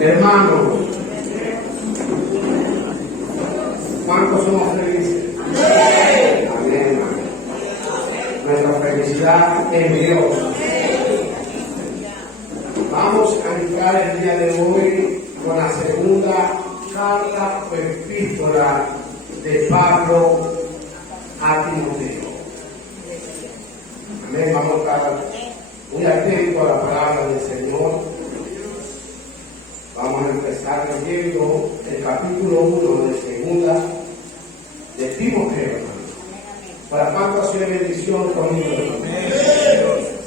Hermanos, ¿cuántos somos felices? Amén. Nuestra felicidad en Dios. Vamos a entrar el día de hoy con la segunda carta o epístola de Pablo a Timoteo. Amén. Vamos a estar muy atentos a la palabra del Señor. Vamos a empezar leyendo el capítulo 1 de segunda de Timoteo. Para cuánto ha sido bendición conmigo.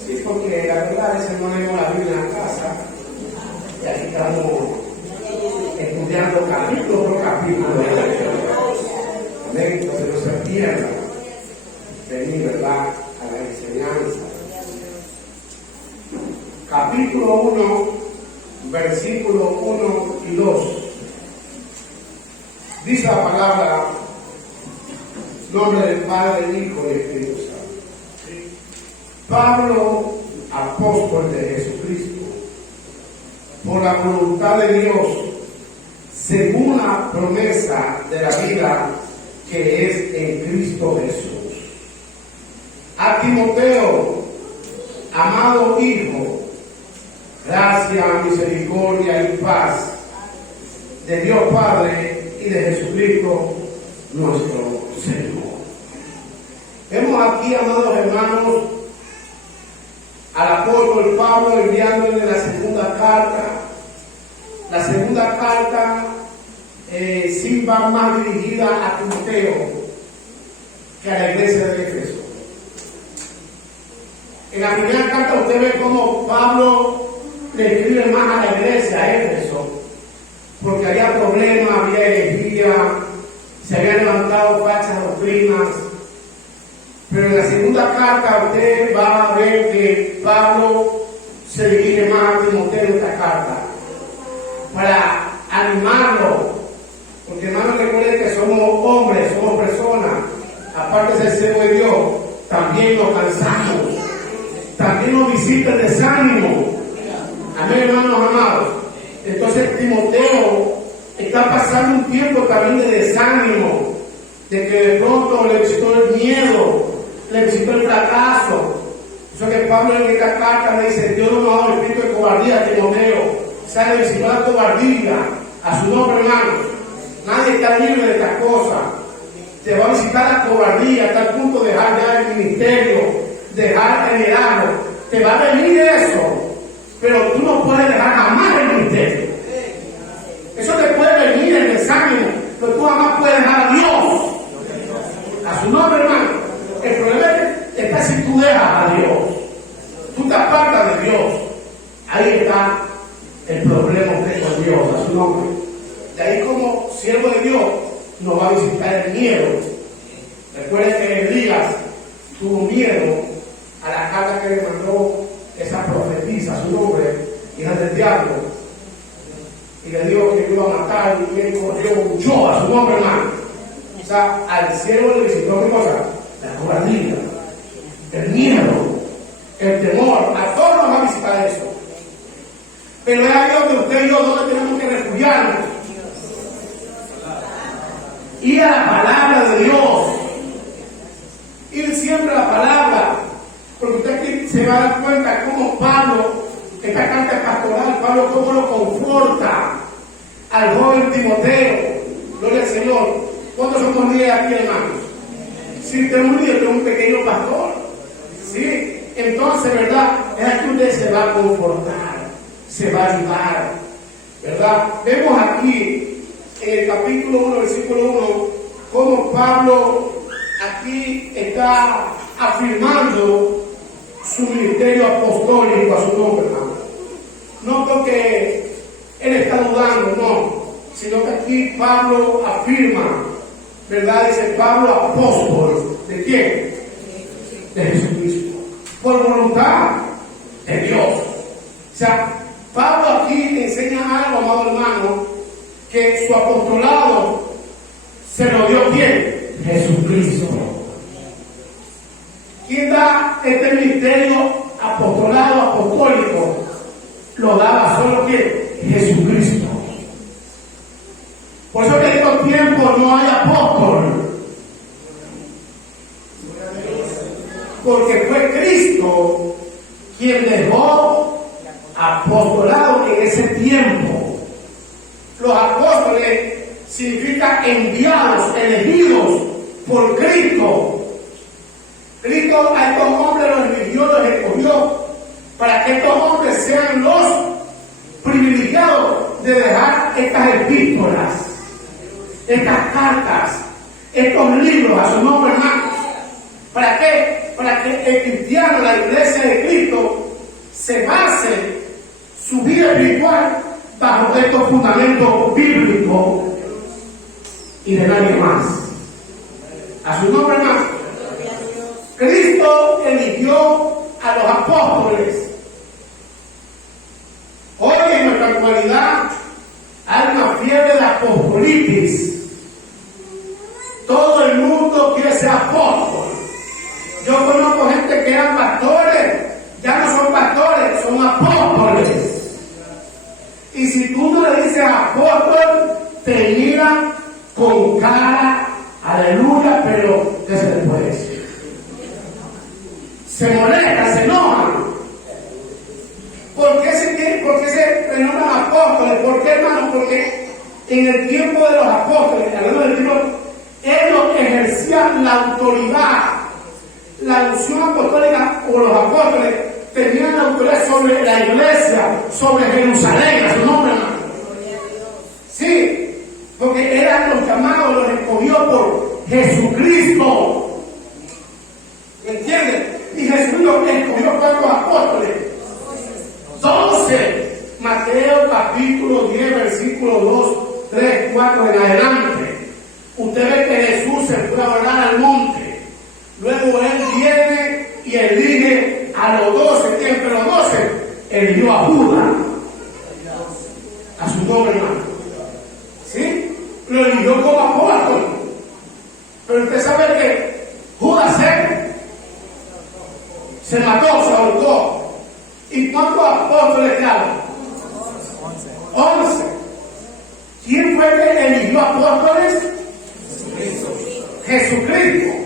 Sí, porque la verdad es que no leemos la Biblia en la casa y aquí estamos estudiando capítulo por capítulo. Amén. Entonces no se pierda venir, ¿verdad?, a la enseñanza. Capítulo 1, versículo 1 y 2. Dice la palabra, nombre del Padre, del Hijo y del Espíritu Santo. Pablo, apóstol de Jesucristo, por la voluntad de Dios, según la promesa de la vida que es en Cristo Jesús. A Timoteo, amado Hijo, gracia, misericordia y paz de Dios Padre y de Jesucristo nuestro Señor. Vemos aquí, amados hermanos, al apóstol Pablo enviándole la segunda carta. La segunda carta sí va más dirigida a Timoteo que a la iglesia de Éfeso. En la primera carta usted ve cómo Pablo le escribe más a la iglesia, a Éfeso, porque había problemas, había herejía, se habían levantado falsas doctrinas. Pero en la segunda carta usted va a ver que Pablo se dirige más a Timoteo en esta carta para animarlo, porque hermanos, recuerden que somos hombres, somos personas, aparte de ser siervo de Dios, también nos cansamos, también nos visita el desánimo. Amén, hermanos amados. Entonces Timoteo está pasando un tiempo también de desánimo, de que de pronto le visitó el miedo, le visitó el fracaso. Por eso que Pablo en esta carta le dice, Dios no nos ha dado el espíritu de cobardía a Timoteo. Se le visitó la cobardía a su nombre, hermanos. Nadie está libre de estas cosas. Te va a visitar la cobardía hasta el punto de dejar ya el ministerio, dejar el liderazgo. Te va a venir eso, pero tú no puedes dejar jamás el ministerio. Eso te puede venir el desánimo, pero tú jamás puedes dejar a Dios. A su nombre, hermano. El problema está si tú dejas a Dios. Tú te apartas de Dios. Ahí está el problema con Dios, a su nombre. De ahí, como siervo de Dios, nos va a visitar el miedo. Recuerden que Elías tuvo miedo a la carta que le mandó esa profetisa, a su nombre, hija del diablo, y le dijo que iba a matar, y él corrió, huyó, a su nombre, hermano. O sea, al cielo le visitó, ¿qué cosa? La cobardía, el miedo, el temor. A todos nos va a visitar eso. Pero es a Dios que usted y yo donde tenemos que refugiarnos. Ir a la palabra de Dios. Ir siempre a la palabra. Porque usted aquí se va a dar cuenta cómo Pablo, esta carta pastoral, Pablo cómo lo conforta al joven Timoteo. Gloria al Señor. ¿Cuántos somos líderes aquí, hermanos? Si usted es un líder, usted es un pequeño pastor. ¿Sí? Entonces, ¿verdad? Es aquí usted se va a confortar, se va a ayudar. ¿Verdad? Vemos aquí en el capítulo 1, versículo 1, cómo Pablo aquí está afirmando su ministerio apostólico a su nombre, hermano. No porque él está dudando, no, sino que aquí Pablo afirma, ¿verdad? Dice Pablo, apóstol, ¿de quién? De Jesucristo, por voluntad de Dios. O sea, Pablo aquí enseña algo, amado hermano, que su apostolado se lo dio ¿quién? Jesucristo. ¿Quién da este ministerio apostolado, apostólico? Lo daba solo ¿quién? Jesucristo. no hay apóstol. Porque fue Cristo quien dejó apostolado en ese tiempo. Los apóstoles significa enviados, elegidos por Cristo. Cristo a estos hombres los eligió, los escogió para que estos hombres sean los privilegiados de dejar estas epístolas, estas cartas, estos libros a su nombre, hermanos. ¿Para qué? Para que el cristiano, la iglesia de Cristo, se base su vida espiritual bajo estos fundamentos bíblicos y de nadie más. A su nombre, hermano. Cristo eligió a los apóstoles. Hoy en nuestra actualidad hay una fiebre de apostolitis. Todo el mundo quiere ser apóstol. Yo conozco gente que eran pastores, ya no son pastores, son apóstoles. Y si tú no le dices apóstol, te miran con cara, aleluya, pero ¿qué se le puede decir? Se molestan, se enojan. ¿Por qué se renombran apóstoles? ¿Por qué, hermano? Porque en el tiempo de los apóstoles, hablando del tiempo, ellos ejercían la autoridad. La unción apostólica o los apóstoles tenían la autoridad sobre la iglesia, sobre Jerusalén, a su nombre, hermano. Sí, porque eran los llamados, los escogidos por Jesucristo. ¿Entienden? Y Jesucristo escogió por los apóstoles 12. Mateo capítulo 10, versículo 2, 3, 4 en adelante. Usted ve que Jesús se fue a orar al monte. Luego Él viene y elige a los 12. Que entre los 12 eligió a Judas. A su nombre, hermano. ¿Sí? Lo eligió como apóstol. Pero usted sabe que Judas se mató, se ahorcó. ¿Y cuántos apóstoles quedaron? 11. ¿Quién fue que eligió apóstoles? Jesucristo.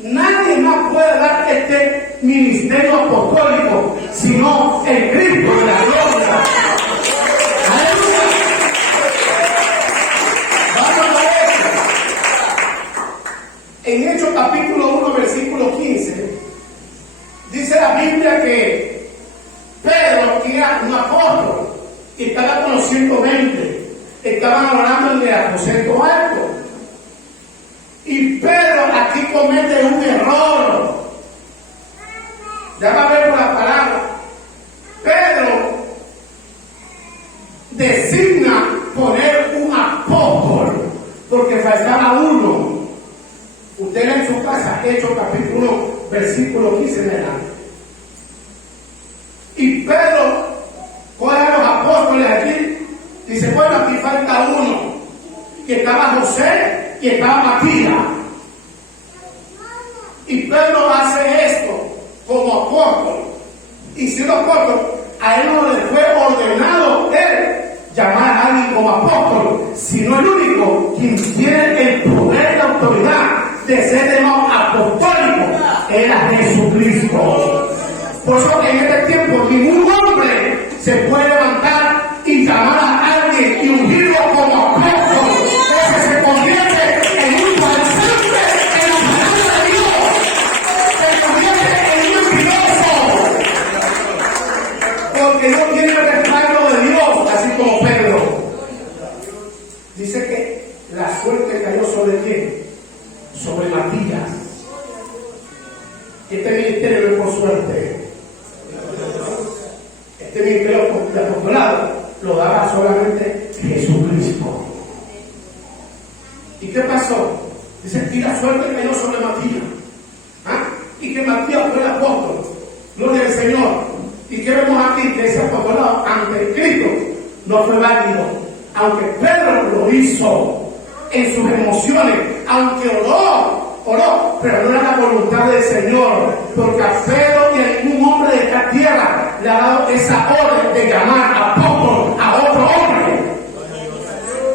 Nadie más puede dar este ministerio apostólico sino el Cristo de la gloria. ¡Aleluya! Vamos a ver. En Hechos capítulo 1, versículo 15, dice la Biblia que Pedro era un apóstol y estaba con los 120. Estaban orando en el aposento alto. Y Pedro aquí comete un error. Ya va a ver por la palabra. Pedro designa poner un apóstol porque faltaba uno. Usted en su casa, Hechos capítulo 1, versículo 15 en adelante. Y Pedro coge a los apóstoles aquí. Dice, bueno, aquí falta uno. Y estaba José y estaba Matías. Y Pedro hace esto como apóstol. Y siendo apóstol, a él no le fue ordenado él llamar a alguien como apóstol, sino el único quien tiene el poder y la autoridad de ser llamado apostólico era Jesucristo. Por eso que en este tiempo ningún hombre se puede levantar y llamar a alguien y ungirlo como apóstol, porque se convierte en un falsante en la palabra de Dios, se convierte en un mentiroso, porque no tiene el respaldo de Dios, así como Pedro. Dice que la suerte cayó sobre quién, sobre Matías. Este ministerio no es por suerte. Este ministerio de apostolado lo daba solamente Jesucristo. ¿Y qué pasó? Dice, y la suerte cayó sobre Matías. ¿Ah? Y que Matías fue el apóstol. Gloria al Señor. ¿Y qué vemos aquí? Que ese apostolado ante Cristo no fue válido. Aunque Pedro lo hizo en sus emociones, aunque oró, pero no era la voluntad del Señor, porque a Pedro y a ningún hombre de esta tierra le ha dado esa orden de llamar apóstol a otro hombre,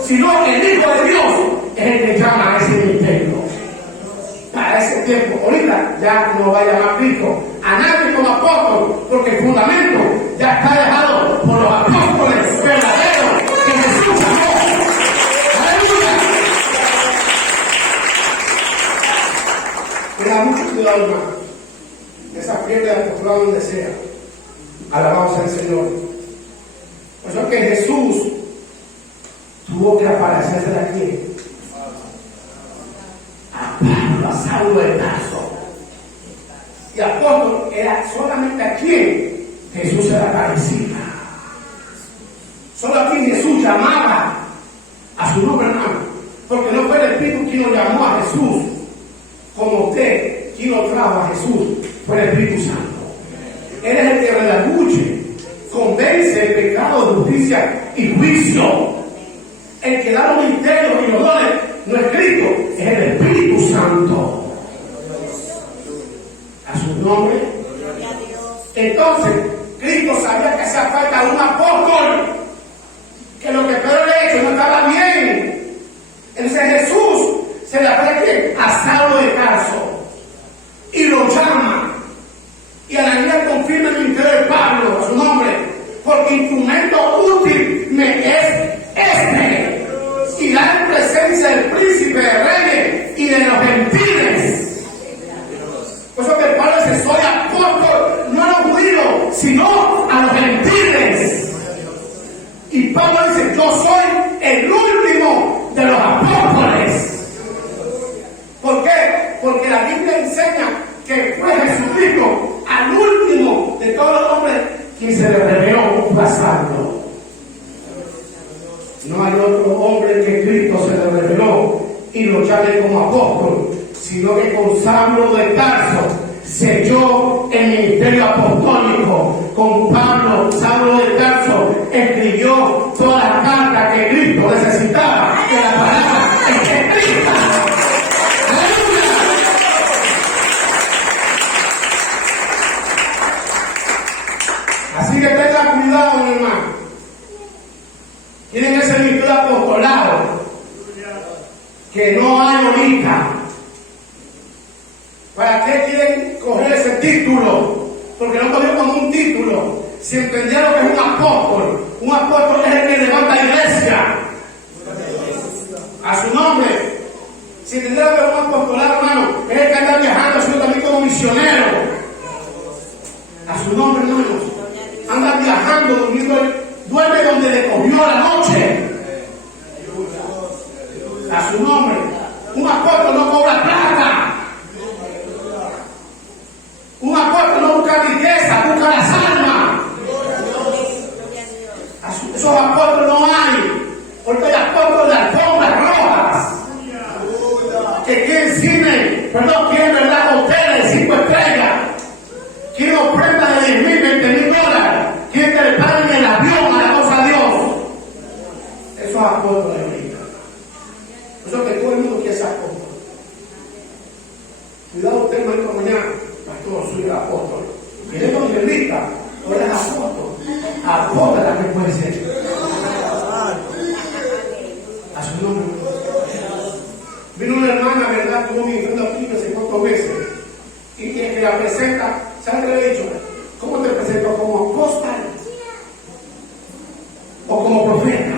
sino el Hijo de Dios, es el que llama a ese ministerio. Para ese tiempo, ahorita ya no va a llamar Cristo a nadie como apóstol, porque el fundamento ya está dejado por los apóstoles verdaderos que Jesús amó. ¡Aleluya! Tenga mucho cuidado, hermano. Esa piel de apostolado donde sea. Alabado sea el Señor. Por eso es que Jesús tuvo que aparecerse de aquí a Pablo, a Saulo de Tarso. Y apóstol era solamente a quien Jesús se le aparecía. Solo a quien Jesús llamaba a su nombre, hermano. Porque no fue el Espíritu quien lo llamó a Jesús, como usted, quien lo trajo a Jesús, fue el Espíritu Santo. Él es el que redarguye, convence el pecado de justicia y juicio. El que da los misterios y los dones no es Cristo, es el Espíritu Santo. A su nombre. Entonces, Cristo sabía que hacía falta un apóstol, que lo que Pedro le ha hecho no estaba bien. Entonces Jesús se le aparece a Saulo de Tarso y lo llama. Y Ananías confirma el ministerio de Pablo, a su nombre, porque instrumento útil me es este, y da en presencia del príncipe de reyes y de los gentiles. Por eso que Pablo dice: soy apóstol, no a los judíos, sino a los gentiles. Y Pablo dice: yo soy el último de los apóstoles. ¿Por qué? Porque la Biblia enseña que fue Jesucristo al último de todos los hombres quien se le reveló pasando. No hay otro hombre que Cristo se le reveló y lo llame como apóstol, sino que con Saulo de Tarso selló el ministerio apostólico. Con Pablo, Saulo de Tarso escribió todas las cartas que Cristo necesitaba de la palabra escrita. Así que tenga cuidado, mi hermano. Tienen ese ministerio apostolado que no hay ahorita. ¿Para qué quieren coger ese título? Porque no cogió como un título. Si entendieron que es un apóstol. Un apóstol es el que levanta iglesia. A su nombre. Si entendieron que es un apostolado, hermano, es el que anda viajando, haciendo también como misionero. A su nombre, hermanos. Anda viajando, duerme donde le cogió la noche. A su nombre. Un apóstol no cobra plata. Un apóstol no busca riqueza, busca las almas. Esos apóstoles no hay. Porque hay apóstoles de alfombras rojas. Que quieren cine, perdón, quieren verdad hoteles de 5 estrellas. Quieren ofrenda de 10,000, 20,000 dólares. Quieren que le paguen el avión a la cosa de Dios. Esos apóstoles ahorita. Por eso que todo el mundo quiere ser apóstol. Cuidado usted, hermano, mañana. Pastor, soy el apóstol. Viene con evangelista, no eres apóstol. Apóstol también puede ser. A su nombre. Vino una hermana, ¿verdad? Tuvo mi hijo aquí no sé cuántas veces. Y que la presenta, ¿sabe qué le he dicho? ¿Cómo te presento? ¿Como apóstol? ¿O como profeta?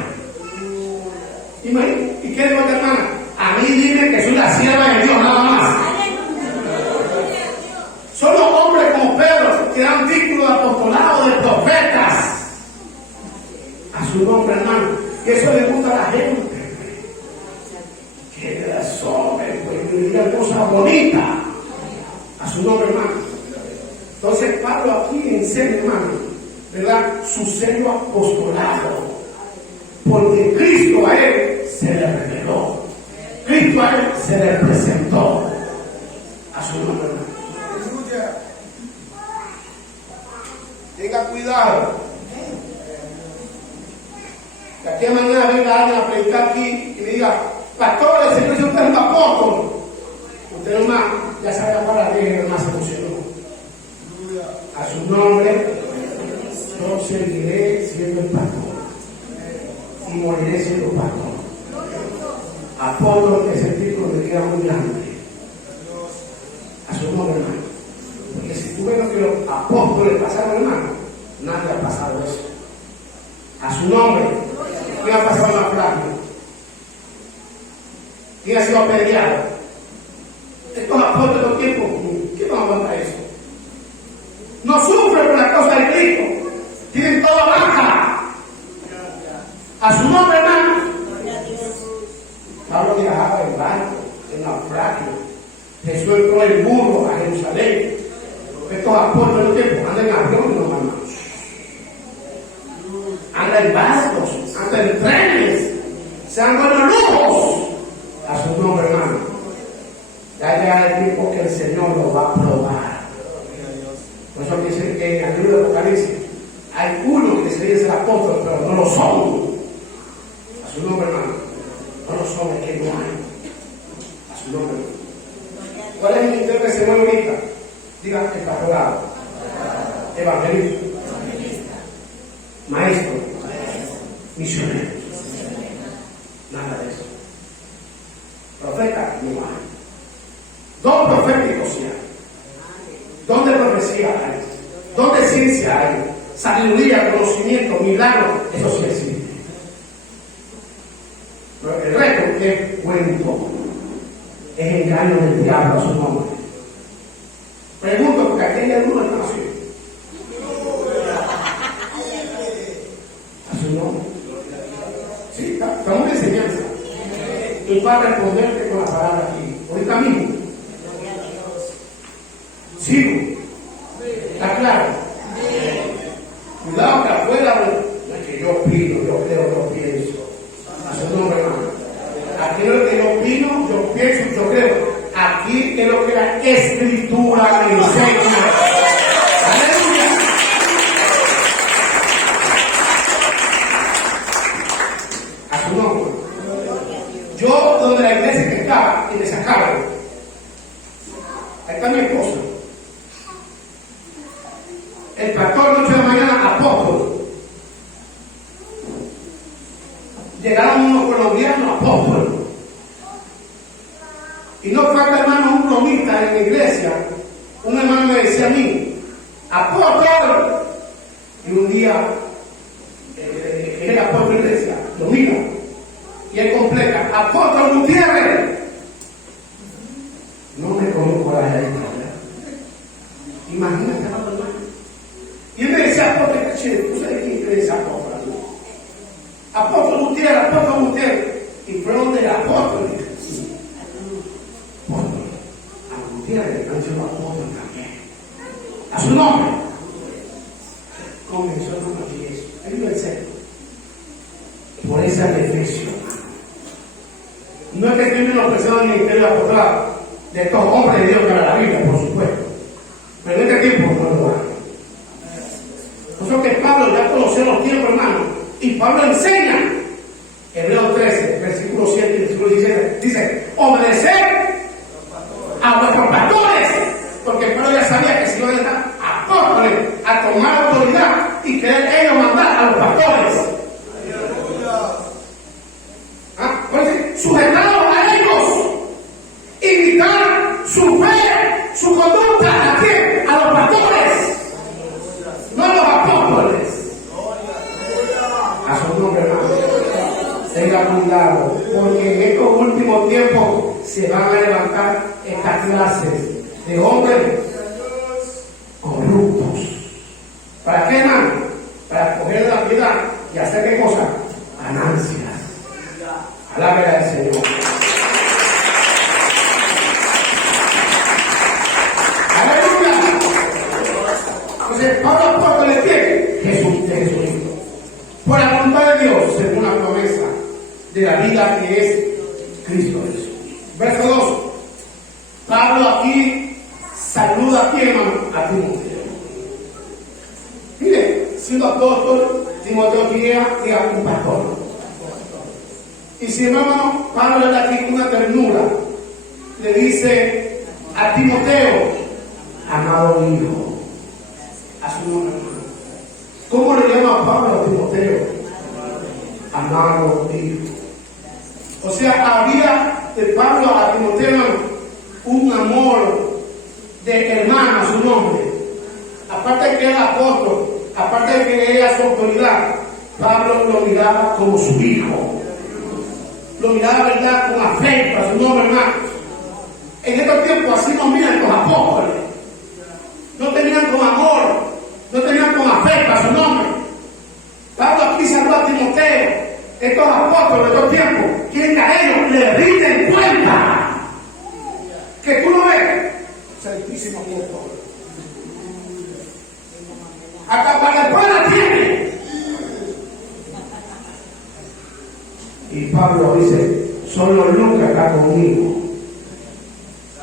¿Y qué digo, hermana? A mí dime que soy la sierva de Dios, nada más. Son los hombres como Pedro que dan título de apostolado, de profetas. A su nombre, hermano. Y eso le gusta a la gente. Que las hombres, pues, digan cosas bonitas. A su nombre, hermano. Entonces, Pablo aquí enseña, hermano, ¿verdad? Su sello apostolado. Porque Cristo a él se le reveló. Cristo a él se le presentó. A su nombre, hermano. Tenga cuidado. Que aquí mañana venga alguien a predicar aquí y me diga: pastor, el Señor dice usted es un apóstol. Usted nomás ya sabe la palabra de Dios, más se emocionó. A su nombre, yo seguiré siendo el pastor y moriré siendo pastor. Apóstol es el título que queda muy grande. A su nombre, hermano. Porque si tú ves lo que los apóstoles pasaron, hermano, nadie ha pasado eso. A su nombre, ¿quién ha pasado naufragio? ¿Quién ha sido apedreado? Estos apóstoles de tiempo, ¿quién va a aguantar eso? No sufren por la causa de Cristo, tienen toda baja. A su nombre, hermano. Pablo viajaba en barco, en naufragio. Jesús entró en burro a Jerusalén. Estos apóstoles del tiempo andan en avión, no, hermanos. Andan en barcos, andan en trenes, se han vuelto lujos. A su nombre, hermano. Ya llega el tiempo que el Señor lo va a probar. Por eso dice que en el libro de Apocalipsis hay uno que se dice ser apóstol, pero no lo son. A su nombre, hermano. No lo son, es que no hay. A su nombre. ¿Cuál es el ministerio que se mueve ahorita? Diga, el pastorado, evangelista, maestro, misionero. Nada de eso. Profeta, no hay. Don profético sí hay. Don de profecía hay. Don de ciencia hay. Sabiduría, conocimiento, milagro, eso sí existe. Pero el resto es cuento. Es engaño del diablo a su nombre. Pregunto, porque aquí hay algunos que no sirven. A su nombre. Sí, estamos en enseñanza. Y va a responderte con la palabra aquí. Ahorita mismo. Sigo. ¿Está claro? Cuidado que afuera no es que yo opino, yo creo, yo pienso. A su nombre, hermano. Aquí no es que yo opino, yo pienso, yo creo. Aquí es lo que la Escritura me enseña. ¡Aleluya! A su nombre. Yo, donde la iglesia que estaba, y le sacaron. Ahí está mi esposa. El pastor 8 de la mañana, apóstol. Llegaron unos colombianos, apóstoles. Y no falta, hermano, un bromista en la iglesia. Un hermano me decía a mí, apóstol. Y un día, el apóstol le decía, lo mira. Y él completa, apóstol Gutiérrez. No me conozco a la gente, ¿verdad? Imagínate, hermano. Y él me decía, apóstol, ¿tú sabes quién cree ese apóstol? Apóstol Gutiérrez, apóstol Gutiérrez. Y fue donde el apóstol dice, apóstol, a Gutiérrez le están diciendo apóstol también. A su nombre. Comenzó el número 10. Ahí el centro. Por esa defensión. No es que estoy menospreciando el ministerio de apostolado de estos hombres de Dios que habla la Biblia, por supuesto. Pero en este tiempo no lo hago. Por eso que Pablo ya conoció los tiempos, hermano. Y Pablo enseña, Hebreos 13, versículo 7 y versículo 17, dice, obedeced a vuestros pastores, porque Pablo ya sabía que se iban a estar apóstoles a tomar autoridad y querer ellos mandar a los pastores. Por eso, sujetados a ellos, imitar su fe, su conducta, ¿a quién? A los pastores, no a los apóstoles. A su nombre, hermano. Tenga cuidado, porque en estos últimos tiempos se van a levantar estas clases de hombres corruptos. ¿Para qué, hermano? Para coger la vida y hacer qué cosa? Ganancias. Alábele al Señor. Aleluya. Entonces, Pablo apóstol le pide Jesús de Jesucristo. Por la voluntad de Dios, según la promesa de la vida que es Cristo Jesús. Verso 2. Pablo aquí saluda a quién, hermano, a Timoteo. Mire, siendo apóstol, Timoteo tenía un pastor. Y si hermano Pablo le da aquí una ternura, le dice a Timoteo, amado hijo, a su nombre, hermano. ¿Cómo le llama Pablo a Timoteo? Amado hijo. O sea, había de Pablo a Timoteo un amor de hermano a su nombre. Aparte de que era apóstol, aparte de que era su autoridad, Pablo lo miraba como su hijo. Lo miraba, ¿verdad?, con afecto a su nombre, hermano. En estos tiempos así nos miran los apóstoles. No te miran con amor, no te miran con afecto a su nombre. Pablo aquí saludó a Timoteo. Estos apóstoles de estos tiempos quieren que a ellos le rinden cuenta. Que tú no ves. Santísimo apóstol. Hasta para el pueblo tiene. Y Pablo dice, solo Lucas está conmigo.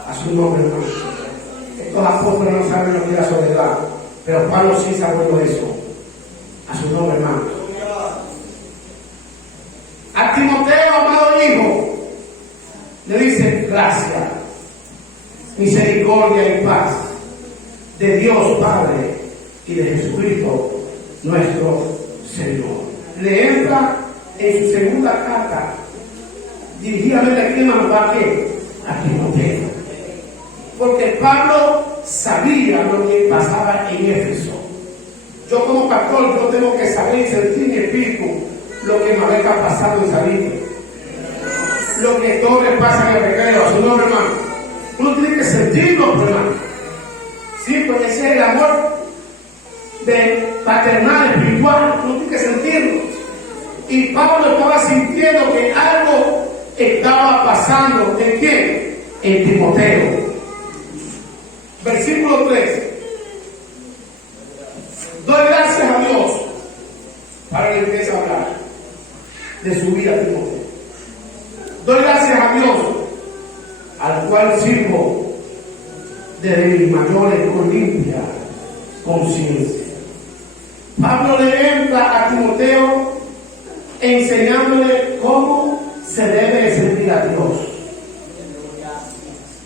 A su nombre, hermano. Estos apóstoles no saben lo que es la soledad, pero Pablo sí sabe de eso. A su nombre, hermano. A Timoteo, amado hijo, le dice gracia, misericordia y paz de Dios Padre y de Jesucristo nuestro Señor. Le entra en su segunda carta dirigidamente a quién, ¿a qué? A Timoteo. Porque Pablo sabía lo que pasaba en Éfeso. Yo como pastor, yo tengo que saber y sentir en mi espíritu lo que me está pasando en Salina. Lo que todo le pasa en el recreo, a su nombre, hermano. Uno tiene que sentirlo, hermano. Sí, porque ese es el amor de paternal, espiritual. Uno tiene que sentirlo. Y Pablo estaba sintiendo que algo estaba pasando. ¿En quién? En Timoteo. Versículo 3. Doy gracias a Dios para que empiece a hablar de su vida, Timoteo. Doy gracias a Dios, al cual sirvo desde mis mayores con limpia conciencia. Pablo le entra a Timoteo enseñándole cómo se debe de servir a Dios.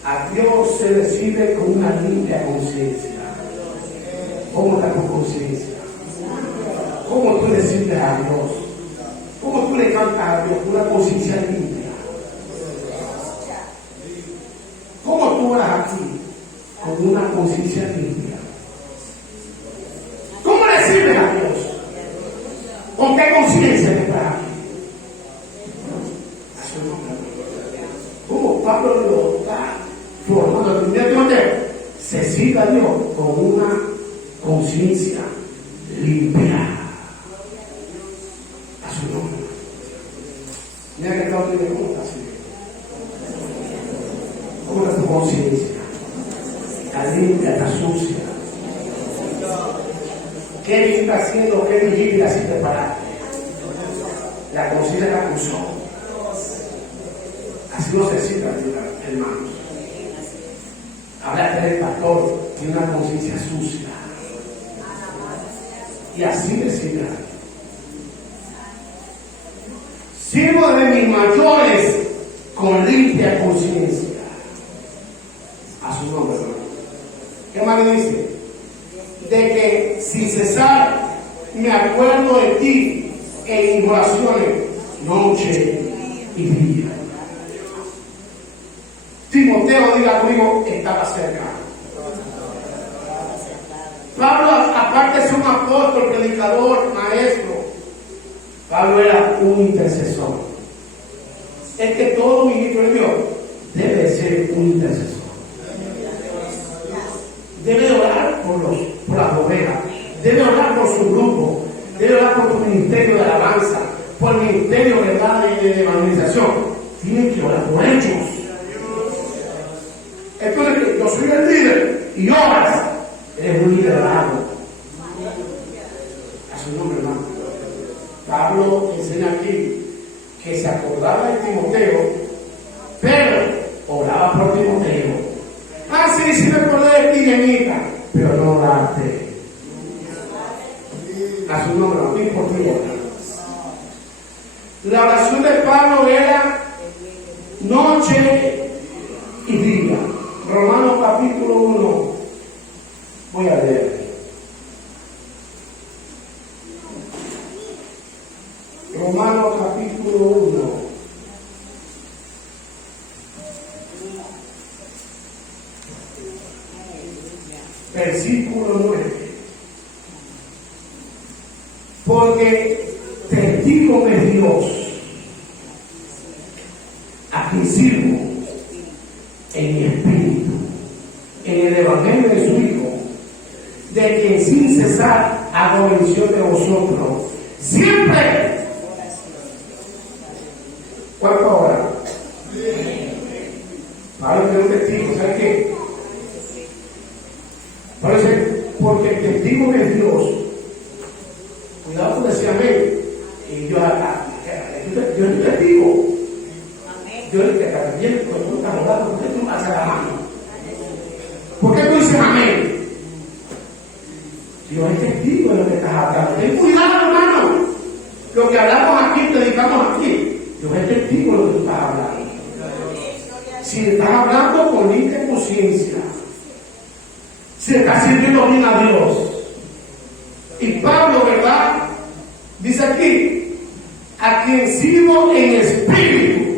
A Dios se le sirve con una limpia conciencia. ¿Cómo está tu conciencia? ¿Cómo tú le sirves a Dios? ¿Cómo tú le cantas a Dios con una conciencia limpia? ¿Cómo tú oras aquí con una conciencia limpia? ¿Cómo le sirves a Dios? ¿Con qué conciencia te estás aquí? ¿Cómo Pablo lo está formando? Se sirve a Dios con una conciencia limpia. A su nombre. Mira que está otro día, ¿cómo estás? ¿Cómo está tu conciencia? Está limpia, está sucia. ¿Qué está haciendo? ¿Qué vigilia si te paraste? La conciencia la acusó. Así no se cita, hermanos. Hablaste del pastor, tiene una conciencia sucia. Y así decía: sirvo de mis mayores con limpia conciencia. A su nombre, hermano. ¿Qué más le dice? De que sin cesar me acuerdo de ti en mis oraciones, noche y día. Timoteo, diga conmigo, estaba cerca. Pablo, aparte de ser un apóstol, predicador, maestro, Pablo era un intercesor. Es que todo ministro de Dios debe ser un intercesor. Debe orar por las ovejas, debe orar por su grupo, debe orar por tu ministerio de alabanza, por el ministerio de evangelización. Tiene que orar por ellos. Entonces, yo soy el líder y oras. Eres un liderazgo. A su nombre, hermano. Pablo enseña aquí que se acordaba de Timoteo, pero oraba por Timoteo. Ah, sí, me acordé de ti, Yanita, pero no oraste. A su nombre, no importa. La oración de Pablo era noche y día. Romanos capítulo 1. Voy a leer. Romanos capítulo 1. versículo 9. Porque testigo es Dios, a quien sirvo en mi espíritu, en el evangelio de su Hijo, de quien sin cesar hago mención de vosotros, siempre. ¿Cuánto ahora? Pablo es un testigo, ¿sabe qué? Parece, porque el testigo es Dios. Cuidado con decir amén. Y yo soy testigo. Yo le digo, también, cuando tú estás hablando, ¿por qué tú haces la mano? ¿Por qué tú dices amén? Dios es testigo de lo que estás hablando. Ten cuidado, hermano. Lo que hablamos aquí, predicamos aquí. Dios es testigo de lo que tú estás hablando. Si estás hablando con limpia conciencia, si estás sirviendo bien a Dios. Y Pablo, ¿verdad? Dice aquí, a quien sirvo en espíritu.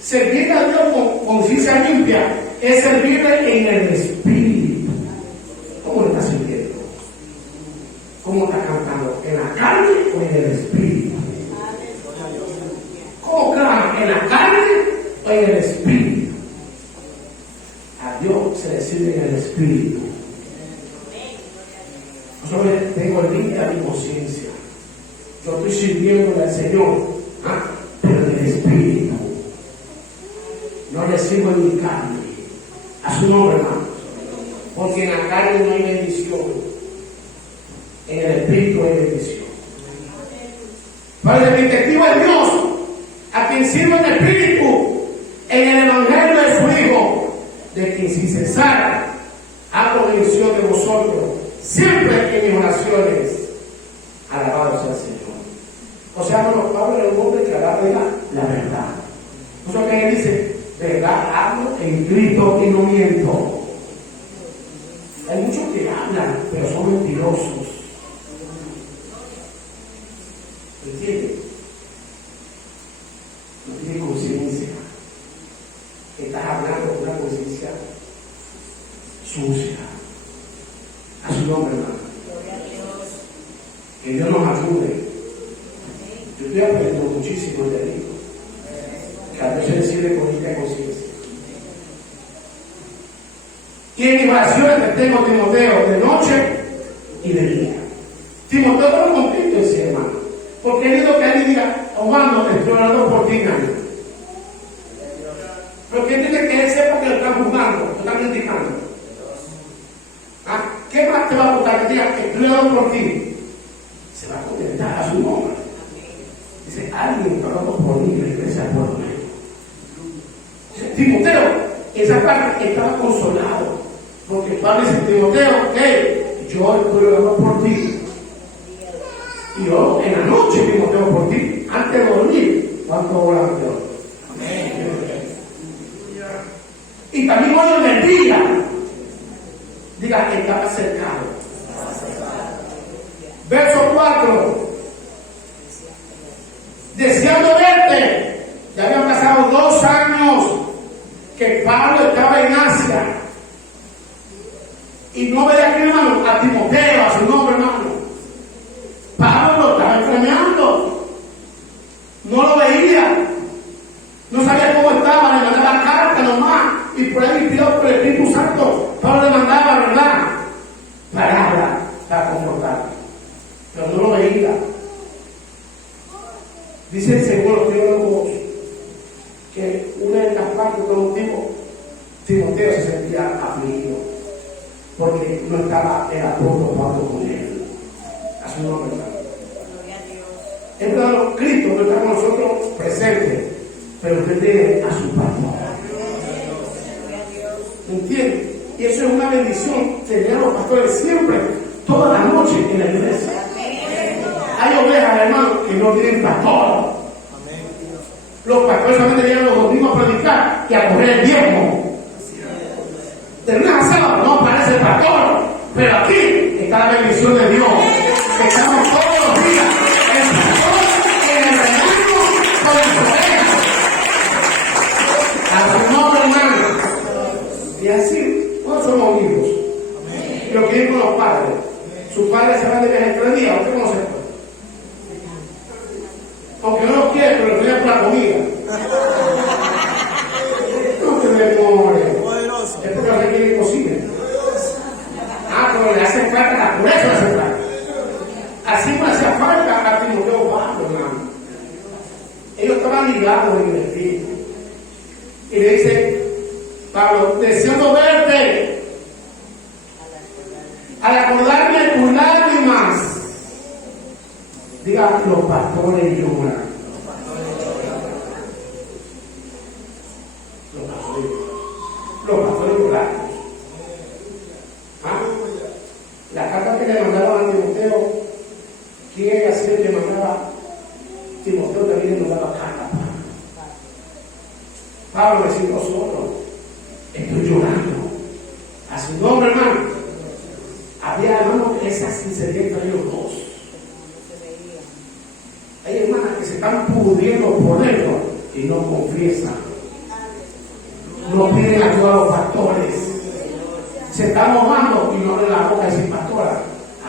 Servir a Dios con conciencia limpia es servirle en el espíritu. ¿Cómo le está sirviendo? ¿Cómo está cantando? ¿En la carne o en el espíritu? ¿Cómo clama? ¿En la carne o en el espíritu? A Dios se le sirve en el espíritu. Yo tengo limpia mi conciencia. Yo estoy sirviéndole al Señor, pero en el espíritu. No le sirvo en mi carne. A su nombre, hermano. Porque en la carne no hay bendición. En el espíritu hay bendición. Padre, mi testigo es Dios, a quien sirvo en el espíritu, en el evangelio de su Hijo, de quien sin cesar hago mención de vosotros, siempre en mis oraciones. Alabado sea el Señor. O sea, hermano, Pablo era un hombre que hablaba la verdad. Por eso que él dice, verdad hablo en Cristo y no miento. Hay muchos que hablan, pero son mentirosos. ¿Entiendes? No tiene conciencia. Estás hablando con una conciencia sucia. A su nombre, hermano. Que Dios nos ayude. Yo estoy aprendiendo muchísimo de Dios. Que a Dios se le sirve con esta conciencia. Y en mis oraciones que tengo Timoteo de noche y de día. Timoteo no lo conflicto en sí, hermano. Porque he dicho que alguien diga, Juan, estoy orando por ti, hermano. Porque él tiene que él sepa que lo están juzgando, lo están criticando. ¿Qué más te va a gustar? Que diga, estoy orando por ti. Se va a contentar a su nombre. Dice, alguien está orando por mí, la iglesia por mí. Timoteo, esa parte estaba consolado. Porque Pablo dice, Timoteo, yo estoy orando por ti. Y yo en la noche Timoteo por ti, antes de dormir, ¿cuánto oramos Dios? Amén. Y también hoy en el día, diga que estaba cercado. Verso 4. Deseando verte. Ya habían pasado 2 años que Pablo estaba en Asia. Y no veía aquí, hermano, a Timoteo, a su nombre, hermano. Pablo lo estaba enfermeando. No lo veía. No sabía cómo estaba, le mandaba cartas nomás. Y por ahí, inspirado por el Espíritu Santo, Pablo le mandaba, ¿verdad? Palabra para confortar. Pero no lo veía. Dice el Señor, teólogos, que una de las partes de los tipos, Timoteo se sentía afligido, porque no estaba el apóstol Pablo con él. A su nombre, hermano. Cristo no está con nosotros presente, pero usted tiene a su pastor. ¿Entiende? Y eso es una bendición tener a los pastores siempre, toda la noche en la iglesia. Hay ovejas, hermano, que no tienen pastor. Los pastores solamente llegan los domingos a predicar y a coger el diezmo. De lunes a sábado no aparece el pastor, pero aquí está la bendición de Dios. Estamos todos los días el pastor en el rebaño con las ovejas. A su nombre, hermano. Y así, todos somos hijos. Pero quieren se va de viaje en 3 días, ¿usted cómo se fue? Aunque no lo quiere, pero le tenía por la comida. No te demores. Es porque no se quiere cocina. Pero le hace falta, por eso le hace falta. Así me hacía falta a Timoteo Pablo, hermano. Ellos estaban ligados en el espíritu. Y le dice Pablo, deseando verte, al acordarme de tus lágrimas, diga, los pastores lloran. Los pastores lloran. La carta que le mandaban a Timoteo, ¿quién era así que mandaba? Timoteo también le mandaba carta. Pablo decía, nosotros, estoy llorando a su nombre, hermano. Había, hermano, esa sinceridad entre ellos dos. Hay hermanas que se están pudriendo por dentro y no confiesan. No piden ayuda a los pastores. Se están mojando y no le la boca y dicen, pastora,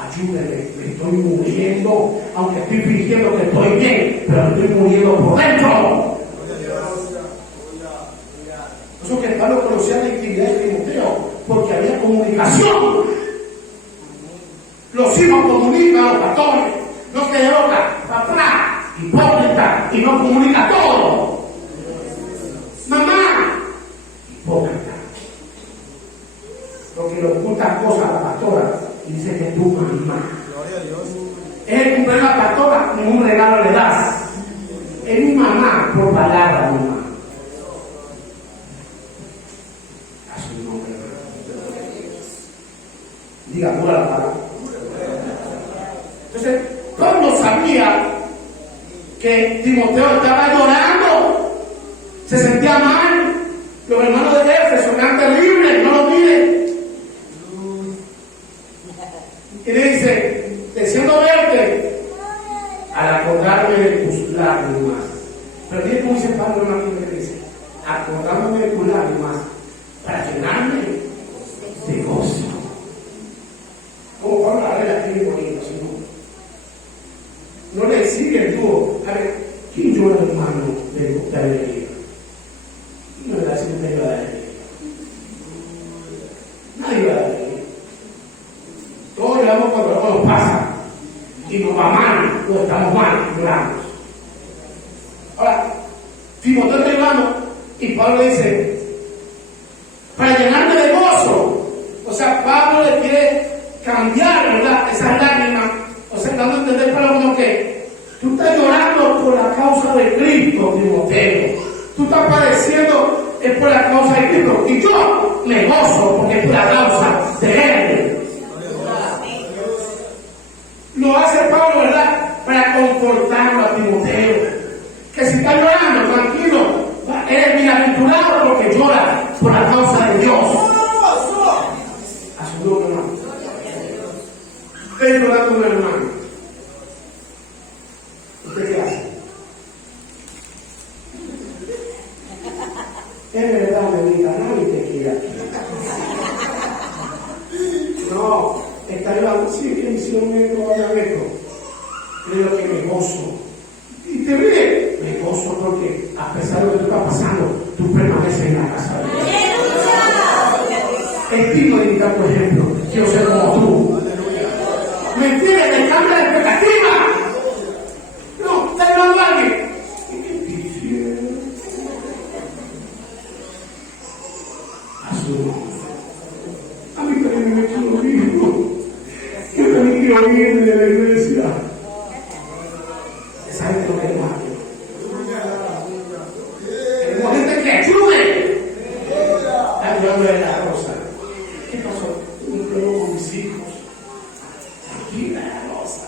ayúdeme, me estoy muriendo, aunque estoy fingiendo que estoy bien, pero me estoy muriendo por dentro. Eso que Pablo conocía la intimidad de Timoteo, porque había comunicación. Los hijos comunican a los pastores, no se eroca, papá, hipócrita, y no comunica todo. Mamá, hipócrita. Porque le oculta cosas a la pastora y dice que es tu mamá. Es el cumpleaños a la pastora, ningún regalo le das. Es mi mamá por palabra, mamá. A su nombre. Diga, no la palabra. Entonces, Pablo sabía que Timoteo estaba llorando, se sentía mal. Los hermanos de Éfeso eran terribles, no lo miren. Y le dice, deseando verte, al acordarme de tus lágrimas. Pero mire cómo dice Pablo, hermano, que le dice, acordándome de tus lágrimas, para llenarme de gozo. Como Pablo habla aquí muy bonito, no le sigue el dúo. A ver, ¿quién llora, hermano, de alegría? No le da si usted llora de alegría. Nadie llora de alegría. Todos lloramos cuando algo nos pasa y nos va mal, o estamos mal, lloramos. Ahora, Timoteo está llorando y Pablo le dice, para llenarme de gozo. O sea, Pablo le quiere cambiar, ¿verdad?, esas lágrimas. O sea, dando a entender para uno que tú estás llorando por la causa de Cristo, Timoteo. Tú estás padeciendo es por la causa de Cristo. Y yo me gozo porque es por la causa de Él. Lo hace Pablo, ¿verdad?, para confortarlo a Timoteo. Que si está llorando, tranquilo, eres bienaventurado porque llora por la causa de Dios. A su nombre, hermano. Estoy llorando a un hermano. ¿Usted qué hace? Es verdad, bendita, nadie te quiere aquí. No, está llorando, sí, que hicieron esto, hagan esto. Creo que me gozo. Y te ve, me gozo porque a pesar de lo que está pasando, tú permaneces en la casa de Dios. Es digno de imitar, por ejemplo, quiero ser como tú. ¿Me entiendes? Me cambia la expectativa. No, está llorando a alguien. A su nombre. A mí también me he hecho lo mismo. Yo también quiero ir de la iglesia. ¿Saben lo que queremos aquí? Queremos gente que ayude. Está llorando de la rosa. ¿Qué pasó? Un problema con mis hijos. Tranquila, Rosa.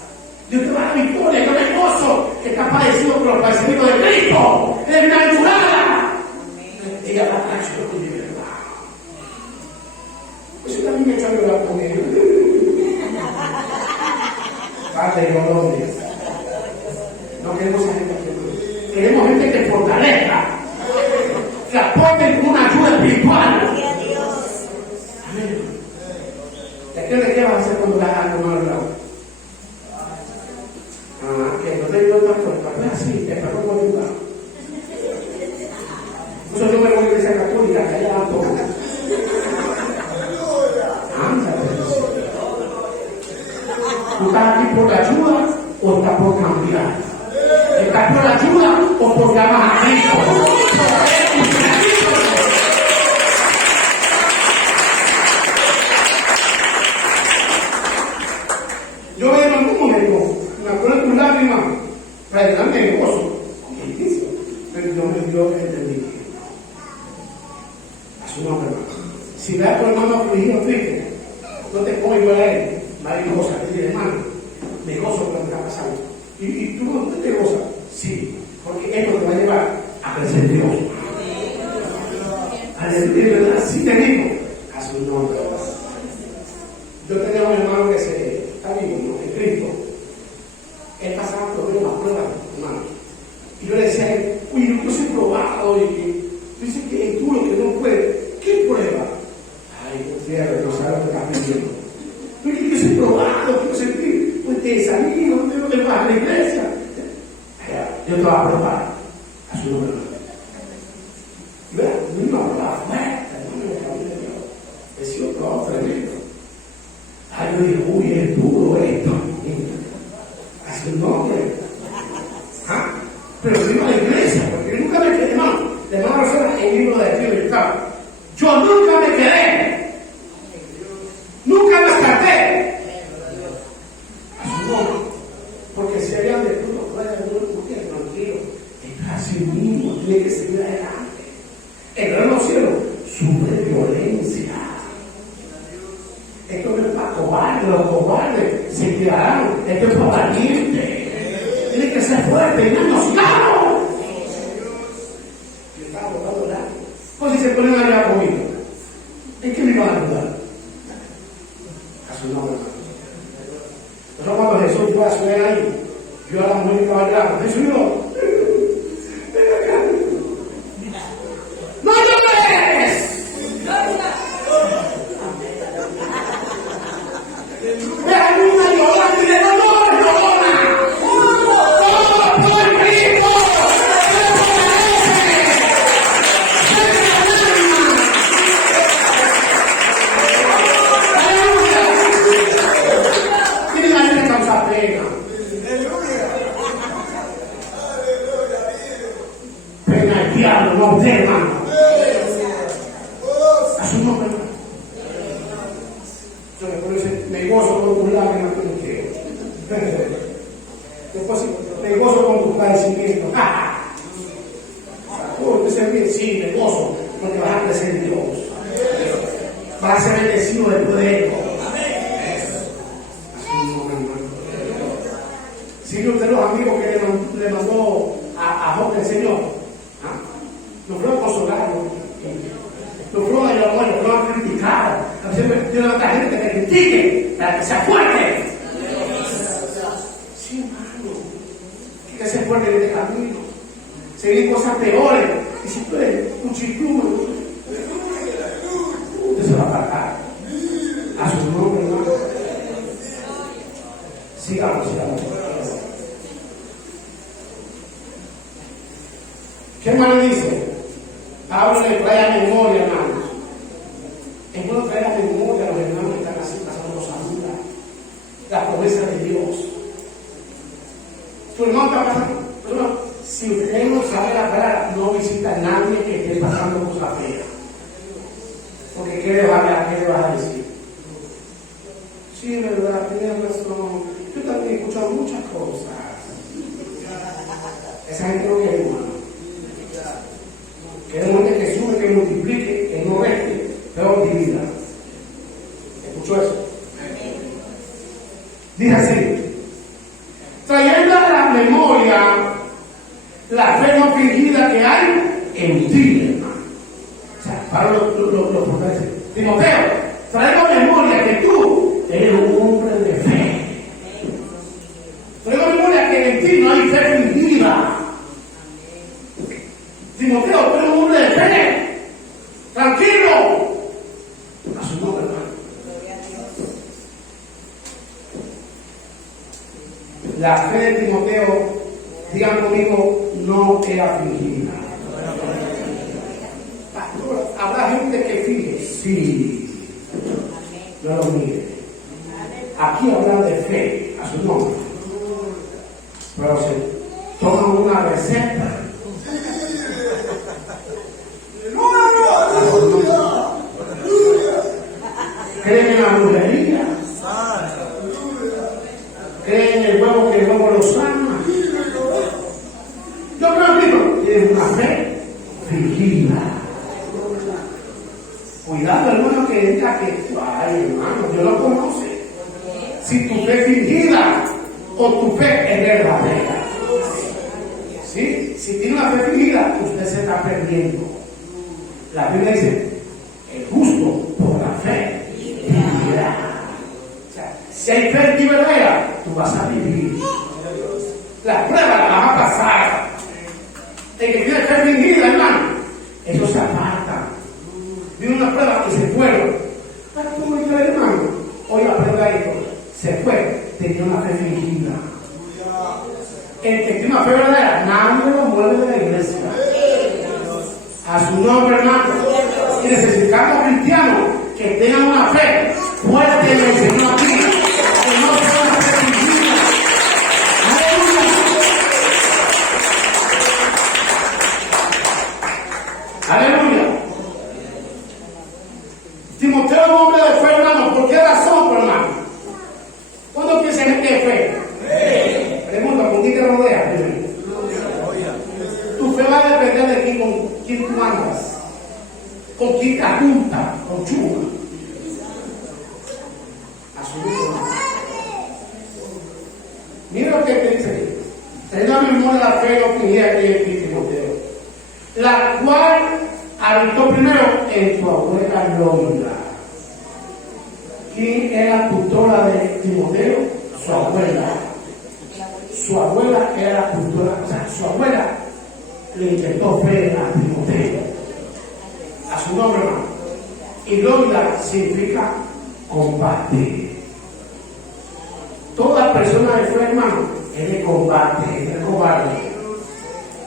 Dios te va a dar victoria, yo me gozo que está padeciendo por los padecimientos de Cristo. Es bienaventurada. Ella va a estar yo de verdad. Pues yo también me he hecho a llorar con ella. Padre, Colombia. No queremos a gente que queremos gente que fortalezca, que aporte una ayuda espiritual. Amén. ¿De qué vas a hacer cuando le hagas algo malo? o está por cambiar? ¿Está por ayuda o porque amas a Cristo? Yo en algún momento me acuerdo con lágrimas para darme el gozo. Pero Dios me dio el entendimiento. A su nombre, hermano. Si ve a tu hermano afligido, triste, no te pongas igual a él. Vaya y goza, dice, hermano, me gozo por lo que está pasando. ¿Y tú no te gozas? Sí, porque esto te va a llevar a crecer en Dios. Aleluya, ¿verdad? Sí te digo, a su nombre. Yo tenía un hermano que está vivo, ¿no? En Cristo. Él pasaba problemas, pruebas, hermano. Y yo le decía a él, uy, yo soy probado, y dice que es duro, que no puede. ¿Qué prueba? Ay, no quiero, no sabes lo que estás pidiendo. Yo soy probado, quiero sentir, pues te desanimo, no tengo que bajar a la iglesia. Yo te voy a probar a su nombre. Y vea, me iba a probar fuerte, hermano, en el camino de Dios. He sido probado tremendo. Ay, yo dije, uy, es duro esto. A su nombre. ¿Ah? Pero yo iba a la iglesia, porque yo nunca me quedé, hermano. De hermano Rosana, el libro de Dios, yo nunca me quedé. Nunca me escapé. A su nombre. Porque si hay de fruto fuera de uno, tranquilo. Es así mismo, tiene que seguir adelante. El reino cielo sufre violencia. Esto no es para cobardes, los cobardes se quedarán. Esto es para valientes. Tiene que ser fuerte, y no claro. Yo estaba botando lágrimas. Pues si se ponen allá conmigo, ¿en qué me iban a ayudar? A su nombre. Pero cuando Jesús fue a su ahí, vio a la mujer que estaba llorando. Jesús no. Ven acá. ¡No llores! Deja una llorando y le no llores, llorona. ¡Todo por Cristo! Tiene la gente causa pena. Pena el diablo, no usted, hermano. A su nombre. Me gozo con tus lágrimas que no quiero. Después me gozo con tus padecimientos. ¿Puedo ser bien? Sí, me gozo porque vas a crecer en Dios. Vas a ser bendecido después de esto. Así no, hermano. Sigue usted los amigos que le mandó a Jorge el Señor. No fueron a consolarlo. No fueron a llamar, no fueron a criticar. Tiene otra gente que te critique para que sea fuerte. Sí, hermano. Hay que ser fuerte en este camino. Seguir cosas peores. Y si tú eres un chistudo, usted se va a apartar. A su nombre, hermano. Sigamos. ¿Qué más dice? Pablo le trae a memoria, hermanos. Es bueno traer a memoria a los hermanos que están así pasando los saludos. La promesa de Dios. Tu hermano está pasando. Pero si usted no sabe la palabra, no visita a nadie que esté pasando cosas feas. Porque ¿qué le vas a decir? Sí, verdad, tienes razón. Yo también he escuchado muchas cosas. Esa gente no quiere, hermano. Queremos gente que sube, que multiplique, que no reste, pero divida. ¿Escuchó eso? Dice así: trayendo a la memoria la fe no fingida que hay en ti, hermano. O sea, para los profetas. Timoteo, traigo a memoria que tú eres un hombre de fe. Traigo a memoria que en ti no hay fe fingida. Timoteo, tú eres un hombre de fe. Tranquilo. A su nombre, hermano. La fe de Timoteo, digan conmigo, no era fingida. Pastor, ¿habrá gente que finge? Sí. No lo mire. Aquí hablan de fe, a su nombre. pero se toman una receta. Creen en la brujería, creen en el huevo, que el huevo lo sana. Yo creo que tienen una fe fingida. Cuidado, hermano, que diga que, ay, hermano, Dios lo conoce. Si tu fe es fingida o tu fe es verdadera. ¿Sí? Si tiene una fe fingida, usted se está perdiendo. La Biblia dice, el justo por la fe vivirá. O sea, si hay fe verdadera, tú vas a vivir. La prueba la vas a pasar. El que tiene fe fingida, hermano, eso se aparta. Vino una prueba y se fueron. ¿Cómo me crees, hermano? Hoy aprenda esto. Se fue, tenía una fe fingida. El que tiene una fe verdadera, nadie lo mueve de la iglesia. A su nombre, hermano. Y necesitamos cristianos que tengan una fe fuerte en el Señor aquí. Que no sea una fe fingida. Aleluya. Aleluya. Timoteo es un hombre de fe, hermano. ¿Por qué razón, hermano? ¿Cuándo piensa en gente de fe? Pregunta, ¿con quién te rodeas? Tu fe va a depender de quién, con quién tú andas, con quién te juntas, con chuga. A su vida. Mira lo que te dice aquí. Ten la memoria de la fe, lo que dice aquí en Timoteo, la cual habitó primero en tu abuela Loida. ¿Quién era la tutora de Timoteo? Su abuela. Su abuela era la tutora, o sea, su abuela le inyectó fe a Timoteo. A su nombre, hermano. Y Loida significa combate. Toda persona de fe, hermano, es de combate, es de cobarde.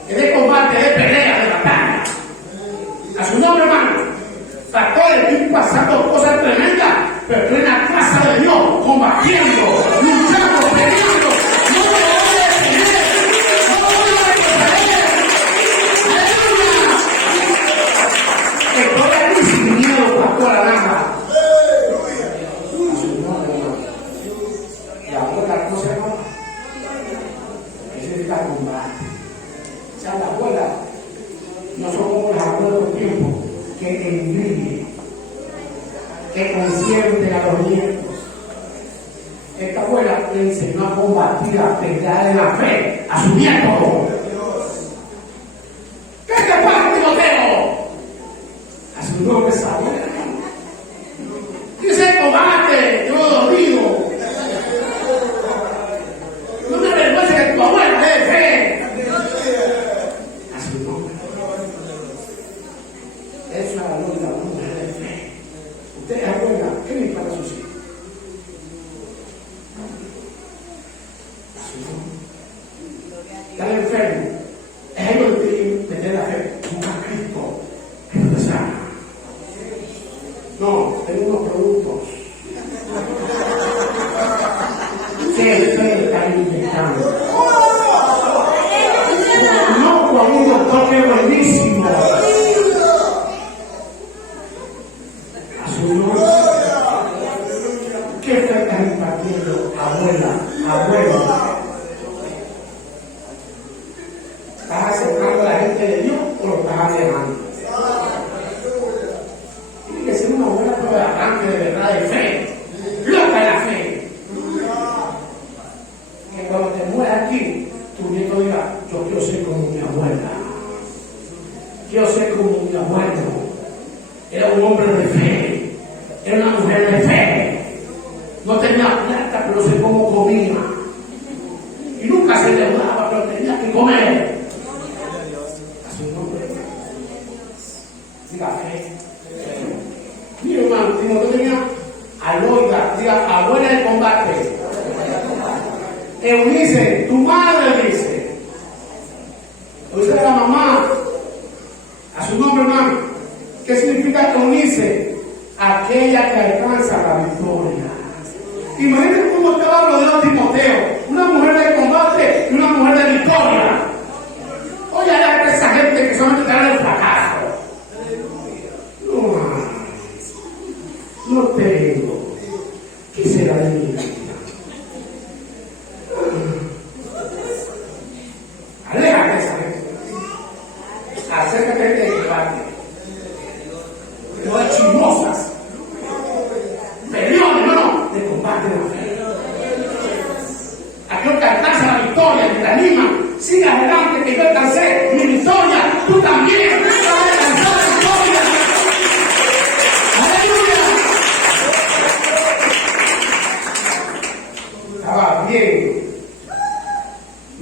Es de combate, es de pelea, de batalla. A su nombre, hermano. Pastores, estoy pasando cosas tremendas, pero estoy en la casa de Dios, combatiendo, luchando, peleando. No me voy a detener, no me voy a detener. ¡Aleluya! Estoy aquí sin miedo, pastor Aranda. A su nombre, hermano. Y ahora, ¿cómo se llama? Eso significa combate. O sea, la abuela no son como las abuelas de los tiempos que envidien, que consienten a los nietos. Esta abuela le enseñó a combatir, a pelear en la fe a su nieto. ¿Qué te pasa, Timoteo? A su nombre esa abuela. Dice combate, yo lo digo. No me avergüences que tu abuela es de fe. A su nombre. Eso es la mujer de fe. Usted es abuela, ¿qué le importa a sus hijos? A su nombre. Están enfermos. Es ellos que tienen que tener la fe. Busca a Cristo, que no te sana. No, tengo unos productos. ¿Qué fe está inyectando? No con un doctor que es buenísimo. ¿Qué fe estás impartiendo, abuela, abuelo? ¿Estás acercando a la gente de Dios o lo estás alejando? Tiene que ser una abuela tolerante de verdad, de fe, loca de la fe. Que cuando te mueras aquí, tu nieto diga, yo quiero ser como mi abuela. Quiero ser como mi abuelo. Era un hombre de fe. Era una mujer de fe. No tenía plata, pero no sé cómo comía. Y nunca se endeudaba, pero tenía que comer. A su nombre. Diga fe. Mira, hermano, Timoteo tenía a Loida, diga abuela de combate. Eunice, tu madre dice. Eunice era la mamá. A su nombre, hermano. ¿Qué significa Eunice? Aquella que alcanza la victoria. Imagínate cómo estaba rodeado Timoteo, una mujer de combate y una mujer victoria. Oye, a esa gente que solamente trae el fracaso. No tengo. ¿Qué será de mi vida? Aléjate de esa gente. Acércate de que parte. No de chismosas. Peleones, no, de combate de la fe. Aquellos que alcanzan la victoria, que te animan. Sigue adelante, que yo alcancé mi victoria. Tú también vas a alcanzar la victoria. ¡Aleluya! Estaba bien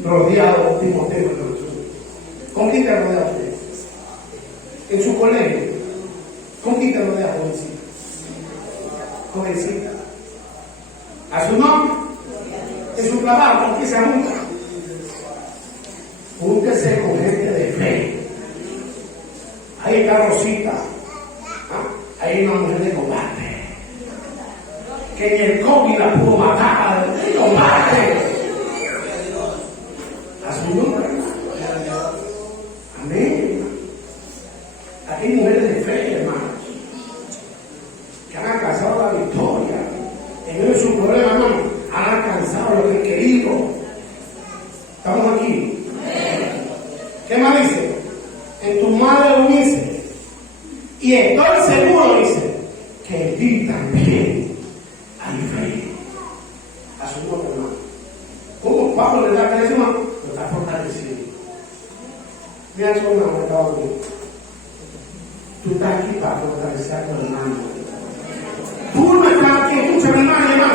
rodeado de Timoteo. ¿Con quién te rodea usted? En su colegio. ¿Con quién te rodea, jovencita? Jovencita. A su nombre. En su trabajo, ¿con quién se junta? Júntese con gente de fe. Hay Carlosita. Hay una mujer de combate. Que ni el COVID la pudo matar. De combate. A su nombre. Amén. Aquí hay mujeres de fe, hermanos, que han alcanzado la victoria. En medio de su problema, hermano, han alcanzado lo que han querido. ¿Estamos aquí? ¿Qué más dice? En tu madre lo hice. Y estoy seguro, dice, que en ti también hay fe. A su nombre, hermano. ¿Cómo Pablo le da carisma? Lo está fortaleciendo. Mira, eso es una verdad. Tú estás aquí para fortalecer a tu hermano. Tú no estás aquí, escucha mi hermano,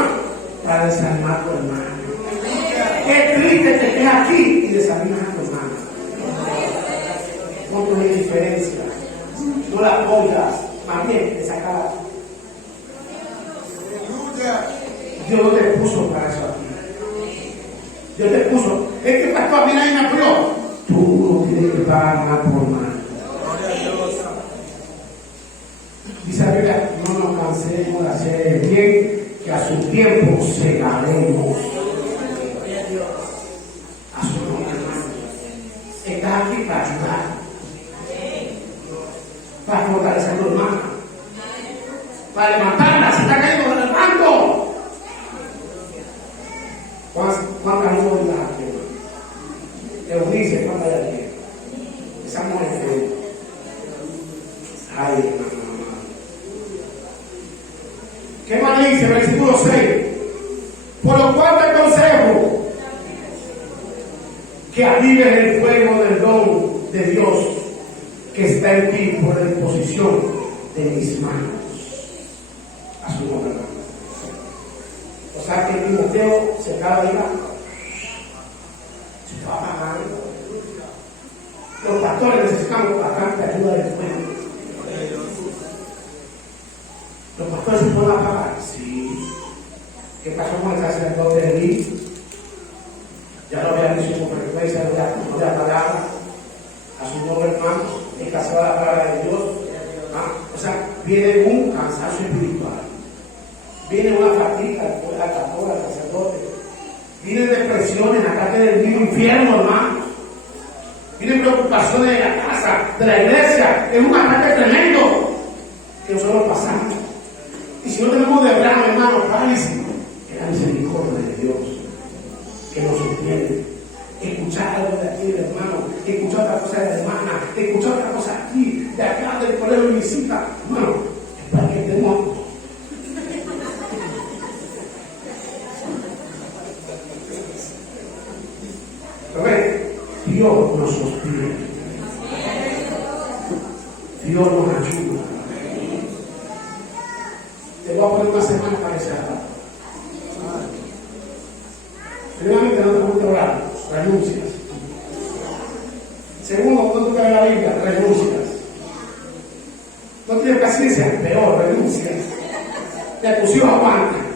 para desanimar a tu hermano. Qué triste que estés aquí y desanimas a tu hermano. No tienes diferencia. No la apoyas. Más bien, te sacas. Dios no te puso para eso aquí. Dios te puso. Es que el pastor viene ahí me apoyó. Tú no tienes que pagar mal por mal. Dice la Biblia, no nos cansemos de hacer el bien, que a su tiempo segaremos. A su nombre, hermano. Estás aquí para ayudar, para fortalecer a tu hermana, para levantarla si está cayendo del banco. ¿Cuántas novias aquí? Eunice, ¿cuántas hay aquí? Esa mujer fea. Ay, hermano. ¿Qué más dice? Versículo 6. Por lo cual te aconsejo que avives el fuego del don de Dios que está en ti por la disposición de mis manos. A su nombre. O sea que Timoteo se acaba de ir. Se estaba apagando. Los pastores necesitamos bastante ayuda del fuego. ¿Los pastores se pueden apagar? Sí. ¿Qué pasó con el sacerdote de Elí? Ya lo había dicho con frecuencia, no le apagaba. A su nombre, hermanos, escasaba la palabra de Dios. O sea, viene un cansancio espiritual. Viene una fatiga al pastor, al sacerdote. Vienen depresiones acá del mismo infierno, hermanos. Vienen preocupaciones de la casa, de la iglesia. Es un ataque tremendo que nosotros pasamos. Y si no tenemos de verano, hermano, parálisis, que la misericordia de Dios, que nos sostiene. Escuchar algo de aquí del hermano, escuchar otra cosa de la hermana, escuchar otra cosa aquí, de acá, del colegio de visita. Hermano, es para que estemos. Dios nos sostiene. Dios nos ayuda. Te voy a poner una semana para que se haga. Primeramente, no te gusta orar, renuncias. Segundo, no te gusta la Biblia, renuncias. No tienes paciencia, peor, renuncias. De tus hijos aguantan.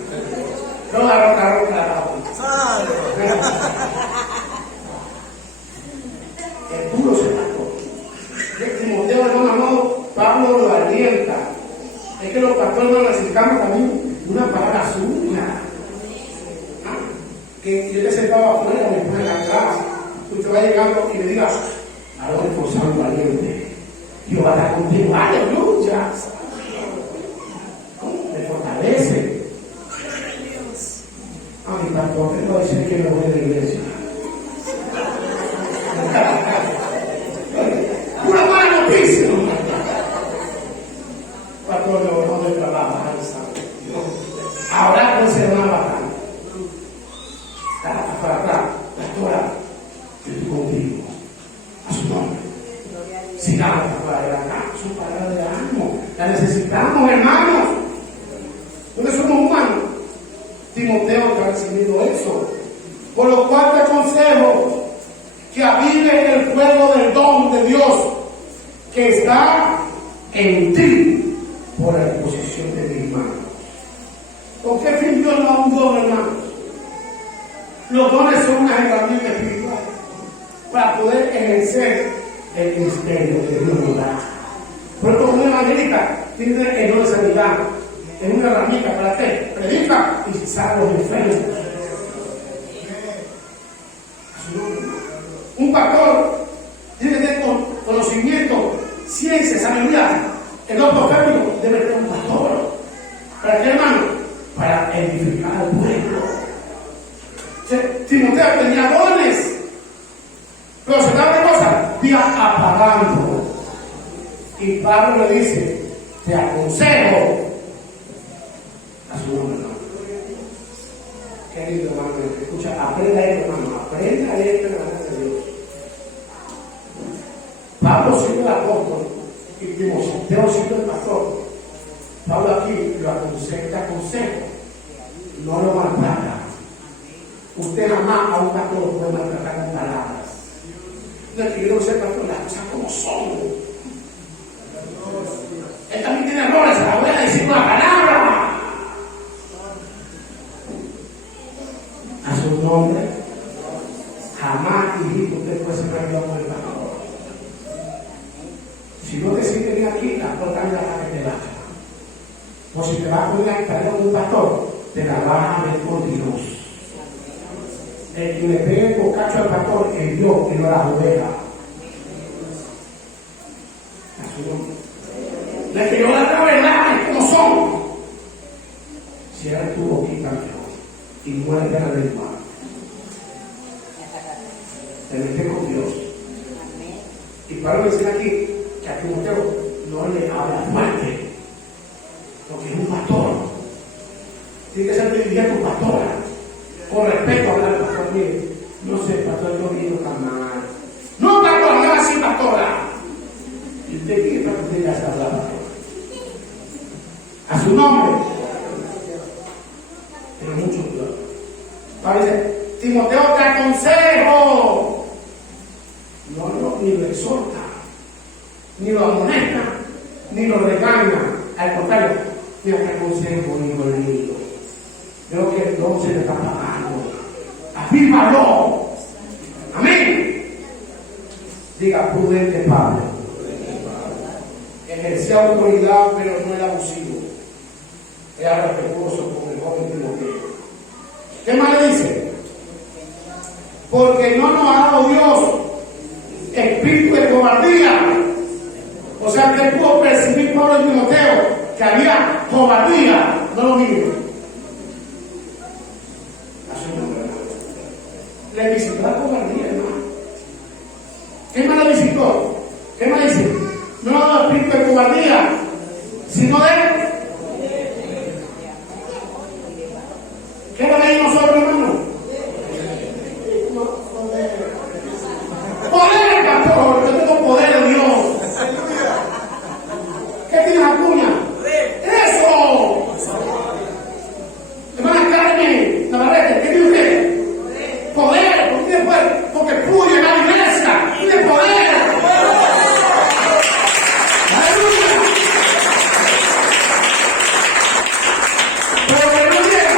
No la roca. El puro se mató. Timoteo, hermano, Pablo lo alienta. Es que los pastores no necesitamos también una palabra suya. Que yo te sentaba afuera, me pone en la clase. usted va llegando y le diga, Adolfo, San Valiente, Dios va a estar contigo, aleluya. Me fortalece. A mi pastor, te voy a decir que me voy de la iglesia. Una buena noticia. Pastor, no me trabaja. Ahora con ser una bacana. Para atrás, pastora, yo estoy contigo. A su nombre. Sigamos para adelante. Su palabra de ánimo. La necesitamos, hermanos. Porque somos humanos. Timoteo te ha recibido eso. Por lo cual te aconsejo que avive el fuego del don de Dios que está en ti por la disposición de mi hermano. ¿Con qué fin Dios nos da un don, hermanos? Los dones son una herramienta espiritual para poder ejercer el ministerio que Dios nos da. Por ejemplo, un evangelista tiene el don de sanidad. Es una herramienta para que predica y sana los enfermos. Un pastor tiene que tener conocimiento, ciencia, sabiduría. El don profético debe tener un pastor. ¿Para qué, hermano? Para edificar al pueblo. Timoteo tenía dones, pero se da una cosa, iba apagando. Y Pablo le dice, te aconsejo a su nombre, hermano. Querido hermano, escucha, aprenda esto, hermano, aprenda esto en la mano de Dios. Pablo siendo el apóstol y Timoteo siendo el pastor. Pablo aquí lo aconseja, te aconsejo, no lo maltrata. Usted jamás a un pastor lo puede maltratar con palabras. No es que yo no sé, pastor, las cosas como son. Él también tiene errores, se la voy a decir una palabra. A su nombre, jamás, hijito, usted puede ser cambiado por el pastor. Si no te sientes bien aquí, la puerta es la que te baja. O si te vas a poner a estar con un pastor, te la vas a ver con Dios. El que le pegue el bocacho al pastor es Dios y no a las ovejas. A su nombre. Les que yo la verdad, como son. Cierra tu boquita, y muerde la lengua. Te metes con Dios. Y Pablo me dice aquí que a Timoteo no le habla fuerte, porque es un pastor. Tiene que ser dirigente tu pastora. Con respeto a hablar al pastor, mire, no sé, pastor, yo vino tan mal. No, pastor, no así, pastora. ¿Y usted qué para que usted ya está hablando? A su nombre. Pero mucho cuidado. Pablo dice, Timoteo, te aconsejo. No, ni lo exhorta, ni lo amonesta, ni lo regaña. Al contrario, te aconsejo, hijo mío. Veo que el don se le está pagando. Afírmalo. Amén. Diga, prudente Pablo. Ejercía autoridad, pero no era abusivo. Era respetuoso con el joven Timoteo. ¿Qué más le dice? Porque no nos ha dado Dios espíritu de cobardía. O sea que pudo percibir Pablo en Timoteo que había cobardía. No lo mire. Le visitó la cobardía, hermano. ¿Qué más le visitó? ¿Qué más dice? No espíritu de cobardía, sino de ¿qué era de nosotros, hermano? Poder, pastor. Yo tengo poder de Dios. ¿Qué tienes, Acuña? ¡Eso! Hermana Carmen Navarrete, ¿qué tiene usted? Poder, ¿por qué tiene poder? Porque pudo llegar a la iglesia, tiene poder. ¡Aleluya! Pero que no llega,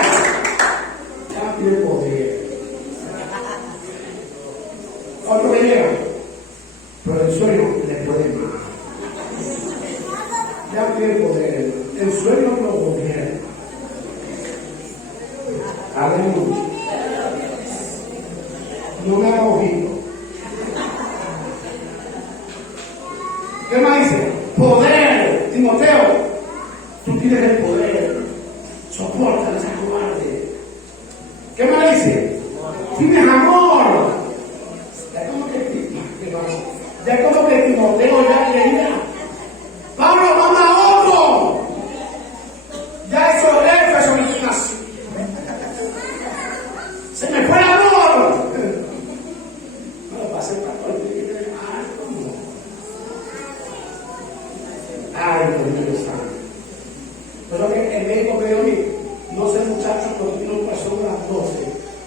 ya tiene poder. Otro que llega, pero el sueño le puede más. Ya tiene poder, el sueño lo gobierna. Aleluya. No me haga ojito. ¿Qué más dice? Poder. Timoteo, tú tienes el poder. Soporta a esa cobarde. ¿Qué más dice? Tienes amor. Ya como que Timoteo ya creía. Pablo, manda a otro. Ya eso Éfeso me nació. Se me fue el amor. No lo pasé para todo el día. Ay, Dios mío santo. Pero que el médico me dijo a mí, no sé muchacho, pero tú no pasó a las 12.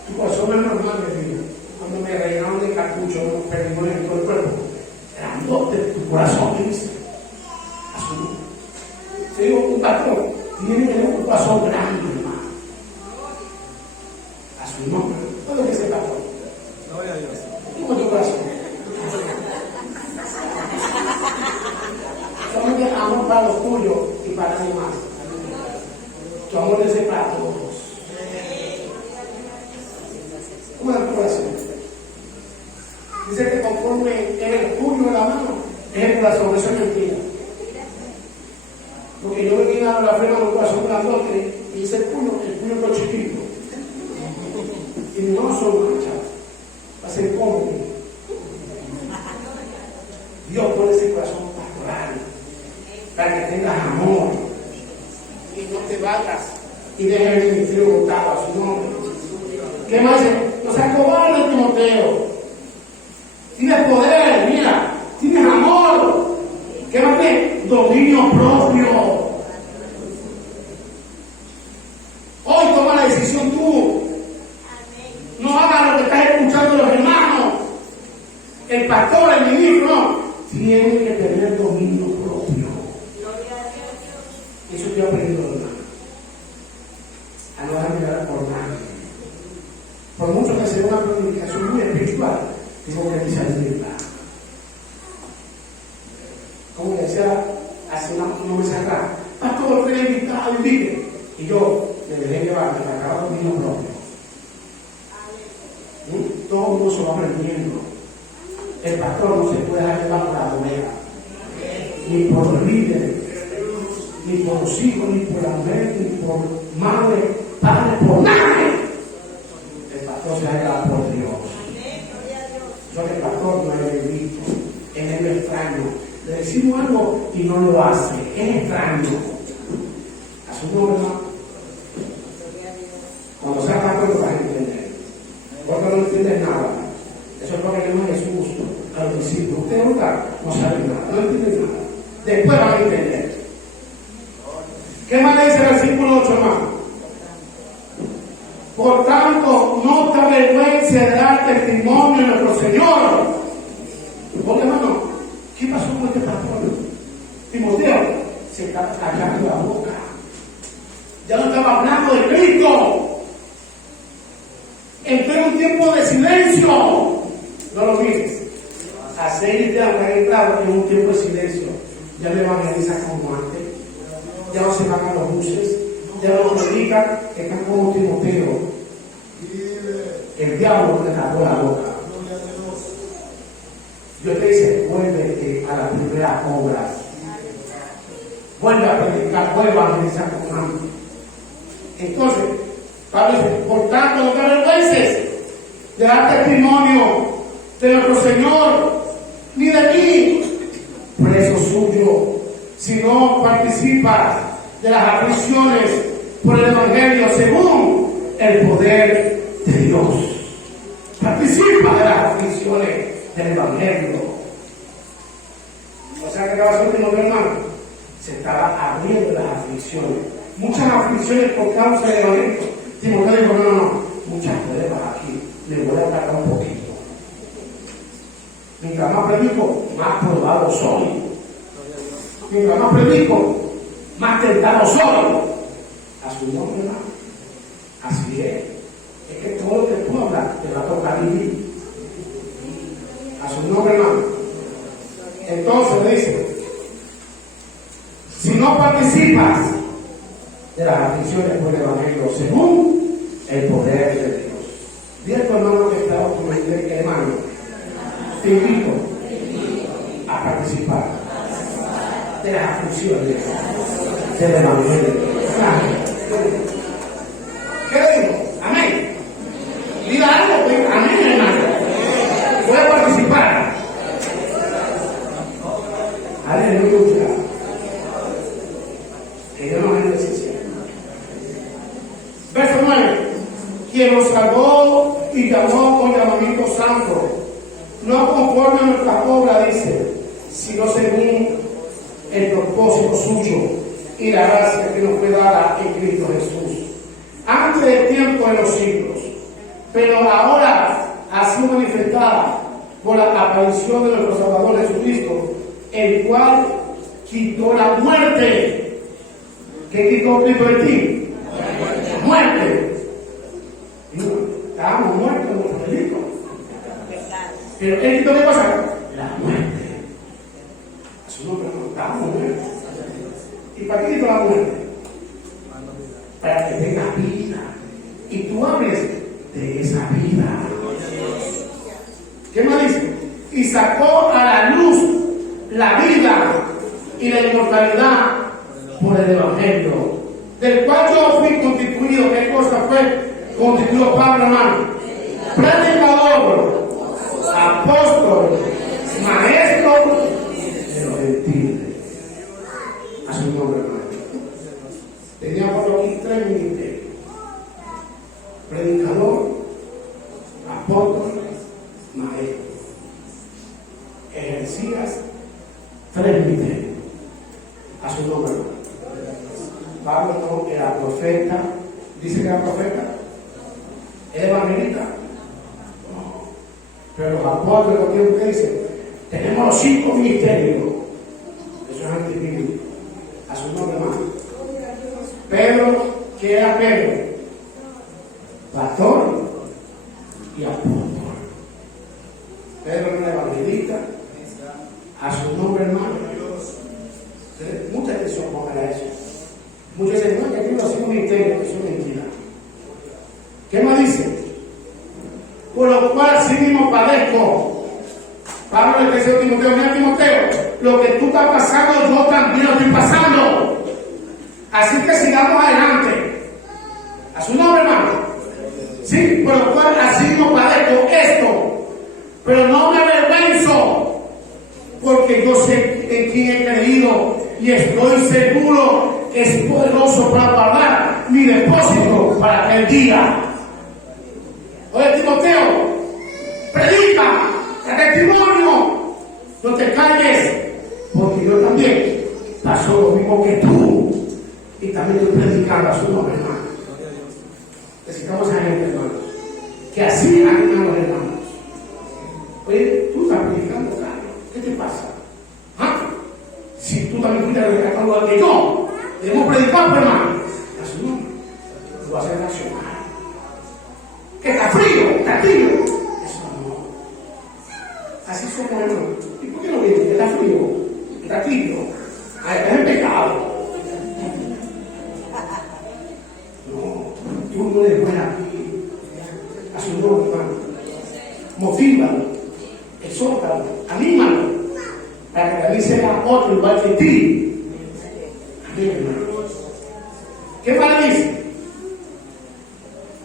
Tu corazón es normal, me dijo. Cuando me rellenaron de cartucho, perdimos en todo el cuerpo. Eran 2 de tu corazón, ¿qué dice? Azul. Te digo, un patrón, tiene que tener un corazón grande, hermano. A su nombre. ¿Cuál es ese patrón? Gloria a Dios. ¿Cómo tu corazón? Solamente amor para los tuyos y para nadie más. Tu amor es para todos. ¿Cómo es tu corazón? Dice que conforme es el puño de la mano, es el corazón. Eso es mentira. Porque yo venía a la firma de un corazón grandote y hice el puño es chiquito. Y no son manchas, va a ser cómodo. Dios pone ese corazón pastoral para que tengas amor y no te vayas y dejes el ministerio botado a su nombre. ¿Qué más? No seas cobarde, Timoteo. Tienes poder, mira, tienes amor. ¿Qué más tienes? Dominio propio. Hoy toma la decisión tú. No hagas lo que estás escuchando de los hermanos. El pastor, el ministro, no. Tiene que tener dominio propio. Eso yo he aprendido, hermano. A no dejar mirar por nadie. Por mucho que sea una predicación muy espiritual, tengo que discernirla. Como decía hace una vez atrás, pastor, estoy invitado, invite. Y yo me dejé llevar, me sacaba dominio propio. Todo el mundo se va aprendiendo. El pastor no se puede dejar llevar por la oveja, ni por los líderes, ni por los hijos, ni por la mujer, ni por madre, padre, por nadie. El pastor se deja por Dios. Yo que el pastor no es bendito, es el extraño. Le decimos algo y no lo hace, es extraño. A su nombre, ¿no? Cuando sea pastor lo vas a entender. Porque no entiendes nada. Eso es lo que llama Jesús a los discípulos. Ustedes no saben nada, no entienden nada. Después van a entender. ¿Qué más le dice el versículo 8, hermano? Por tanto, no te avergüences de dar testimonio de nuestro Señor. Porque, hermano, ¿qué pasó con este pastor? Timoteo se estaba callando la boca. Ya no estaba hablando de Cristo. Entró en un tiempo de silencio. No lo mires. Aceite ha entrado en un tiempo de silencio. Ya no evangelizan como antes. Ya no se van a los buses. Ya no predican. Están como Timoteo. El diablo le tapó la boca. Dios te dice, vuélvete a las primeras obras. Vuelve a predicar, vuelve a evangelizar como antes. Entonces, Pablo dice, por tanto, no te avergüences de dar testimonio de nuestro Señor, ni de mí, preso suyo, si no participas de las aflicciones por el Evangelio según el poder de Dios. Participa de las aflicciones del Evangelio. O sea, que estaba haciendo mi hermano, se estaba abriendo las aflicciones. Muchas aflicciones por causa del Evangelio. Timoteo dijo, no, muchas pruebas aquí, le voy a atacar un poquito. Mientras más predico, más probado soy. Mientras más predico, más tentado soy. A su nombre, hermano. Así es. Es que todo lo que tú hablas te va a tocar vivir. A su nombre, hermano. Entonces le dice, si no participas de las aflicciones por el Evangelio según el poder de Dios. Dile a tu hermano que está hermano, te invito a participar de las aflicciones del Evangelio. ¿Qué digo? Amén. Diga algo, pues, amén, hermano. Voy a participar. Aleluya. Que Dios nos bendiga. Verso 9. Quien nos salvó y llamó con llamamiento santo, no conforme a nuestra obra, dice, sino según el propósito suyo y la gracia que nos fue dada en Cristo Jesús, antes del tiempo de los siglos, pero ahora ha sido manifestada por la aparición de nuestro Salvador Jesucristo, el cual quitó la muerte. ¿Qué quitó Cristo de ti? Muerte. Estábamos muertos en nuestro delito. Pero ¿qué quitó qué cosa? La muerte. A su nombre no, estábamos muertos. ¿Y para qué quitó la muerte? Para que tengas vida. Y tú hables de esa vida. ¿Qué más dice? Y sacó a la luz la vida y la inmortalidad por el Evangelio, del cual yo fui constituido. ¿Qué cosa fue constituido Pablo, hermano? Predicador, apóstol, maestro de los gentiles. A su nombre, hermano. Teníamos aquí 3 ministerios: predicador, apóstol, maestro. Ejercías 3 ministerios. A su nombre, hermano. Pablo no era profeta. Dice que era profeta. ¿Era evangelista? No. Pero los apóstoles, ¿qué dicen? Tenemos los 5 ministerios. Eso es antibíblico. A su nombre, hermano. Pedro, ¿qué era Pedro? Pastor y apóstol. Pedro no era evangelista. A su nombre, hermano. Muchas personas pongan a eso. Muchos dicen, no, que aquí no hacemos ministerio, que eso es mentira. ¿Qué más dice? Por lo cual sí mismo padezco. Pablo le dice a Timoteo, mira Timoteo, lo que tú estás pasando, yo también lo estoy pasando. Así que sigamos adelante. A su nombre, hermano. Sí, por lo cual así mismo padezco esto, pero no me avergüenzo, porque yo sé en quién he creído y estoy seguro que es poderoso para guardar mi depósito para aquel día. Oye, Timoteo, predica, da testimonio, no te calles, porque yo también paso lo mismo que tú y también estoy predicando a su nombre, hermano. Necesitamos a gente, hermanos, que así animan a los hermanos. Oye, tú estás predicando, Carlos, ¿qué te pasa? ¿Ah? Si tú también fuiste predicando al que yo, debemos predicar, hermano, a su nombre, lo va a hacer nacional. Que está frío, está tibio. Eso no. Así somos, hermano. ¿Y por qué no viene? Que está frío, está tibio. Ay, es el pecado. No. Y uno le pone aquí a su nombre, hermano. Motívalo, exhórtalo, anímalo, para que también sea otro igual que ti. Amén, hermano. ¿Qué más dice?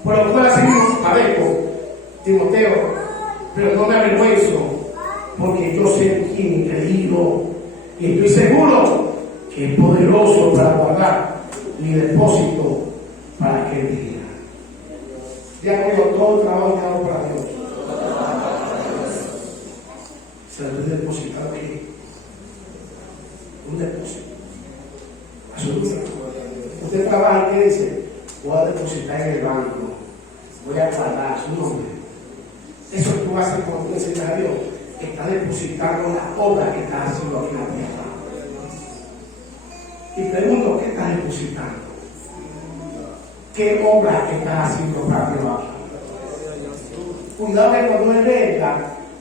Por lo cual así mismo padezco, Timoteo, pero no me avergüenzo, porque yo sé quién he creído y estoy seguro que es poderoso para guardar mi depósito para aquel día. Ya conmigo, todo el trabajo que hago para Dios se lo he depositado aquí. Un depósito. A su luz. Usted trabaja y ¿qué dice? Voy a depositar en el banco. Voy a guardar su nombre. Eso que tú vas a hacer cuando tú le enseñas a Dios, está depositando la obra que estás haciendo aquí en la tierra. Y pregunto, ¿qué estás depositando? ¿Qué obra estás haciendo para Dios aquí? Cuidado que cuando Él venga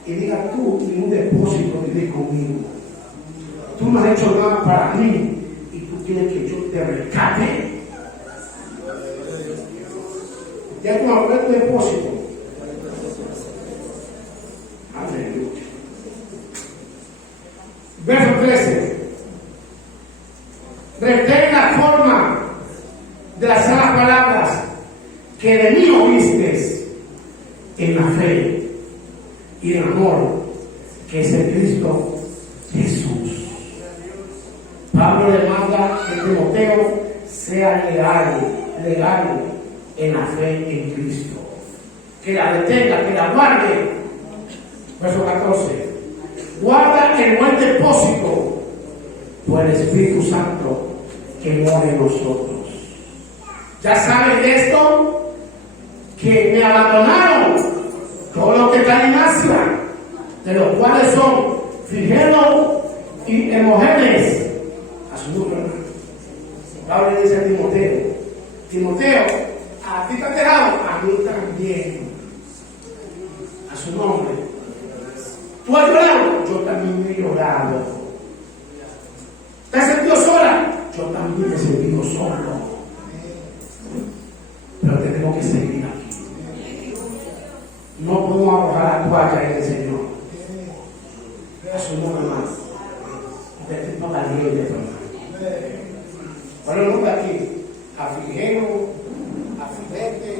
y diga tú, ningún depósito vive conmigo. Tú no has hecho nada para mí y tú quieres que yo te rescate. Ya tú abres tu depósito. Aleluya. Verso 13. que de mí oíste en la fe y en amor, que es el Cristo Jesús. Pablo le manda que Timoteo sea legal en la fe en Cristo, que la detenga, que la guarde. Verso 14: guarda el buen depósito por el Espíritu Santo que mora en nosotros. Ya saben de esto, que me abandonaron todos los que están en Asia, de los cuales son Figelo y Hermógenes. A su nombre, hermano. Pablo le dice a Timoteo, a ti te has dejado, a mí también. A su nombre. ¿Tú has llorado? Yo también he llorado. ¿Te has sentido sola? Yo también me he sentido solo. Pero tenemos que seguir aquí. No podemos arrojar la toalla en el Señor. A su nombre, hermano. Usted es para caliente, hermano. Bueno, el nombre aquí, a Figeno, a Filete,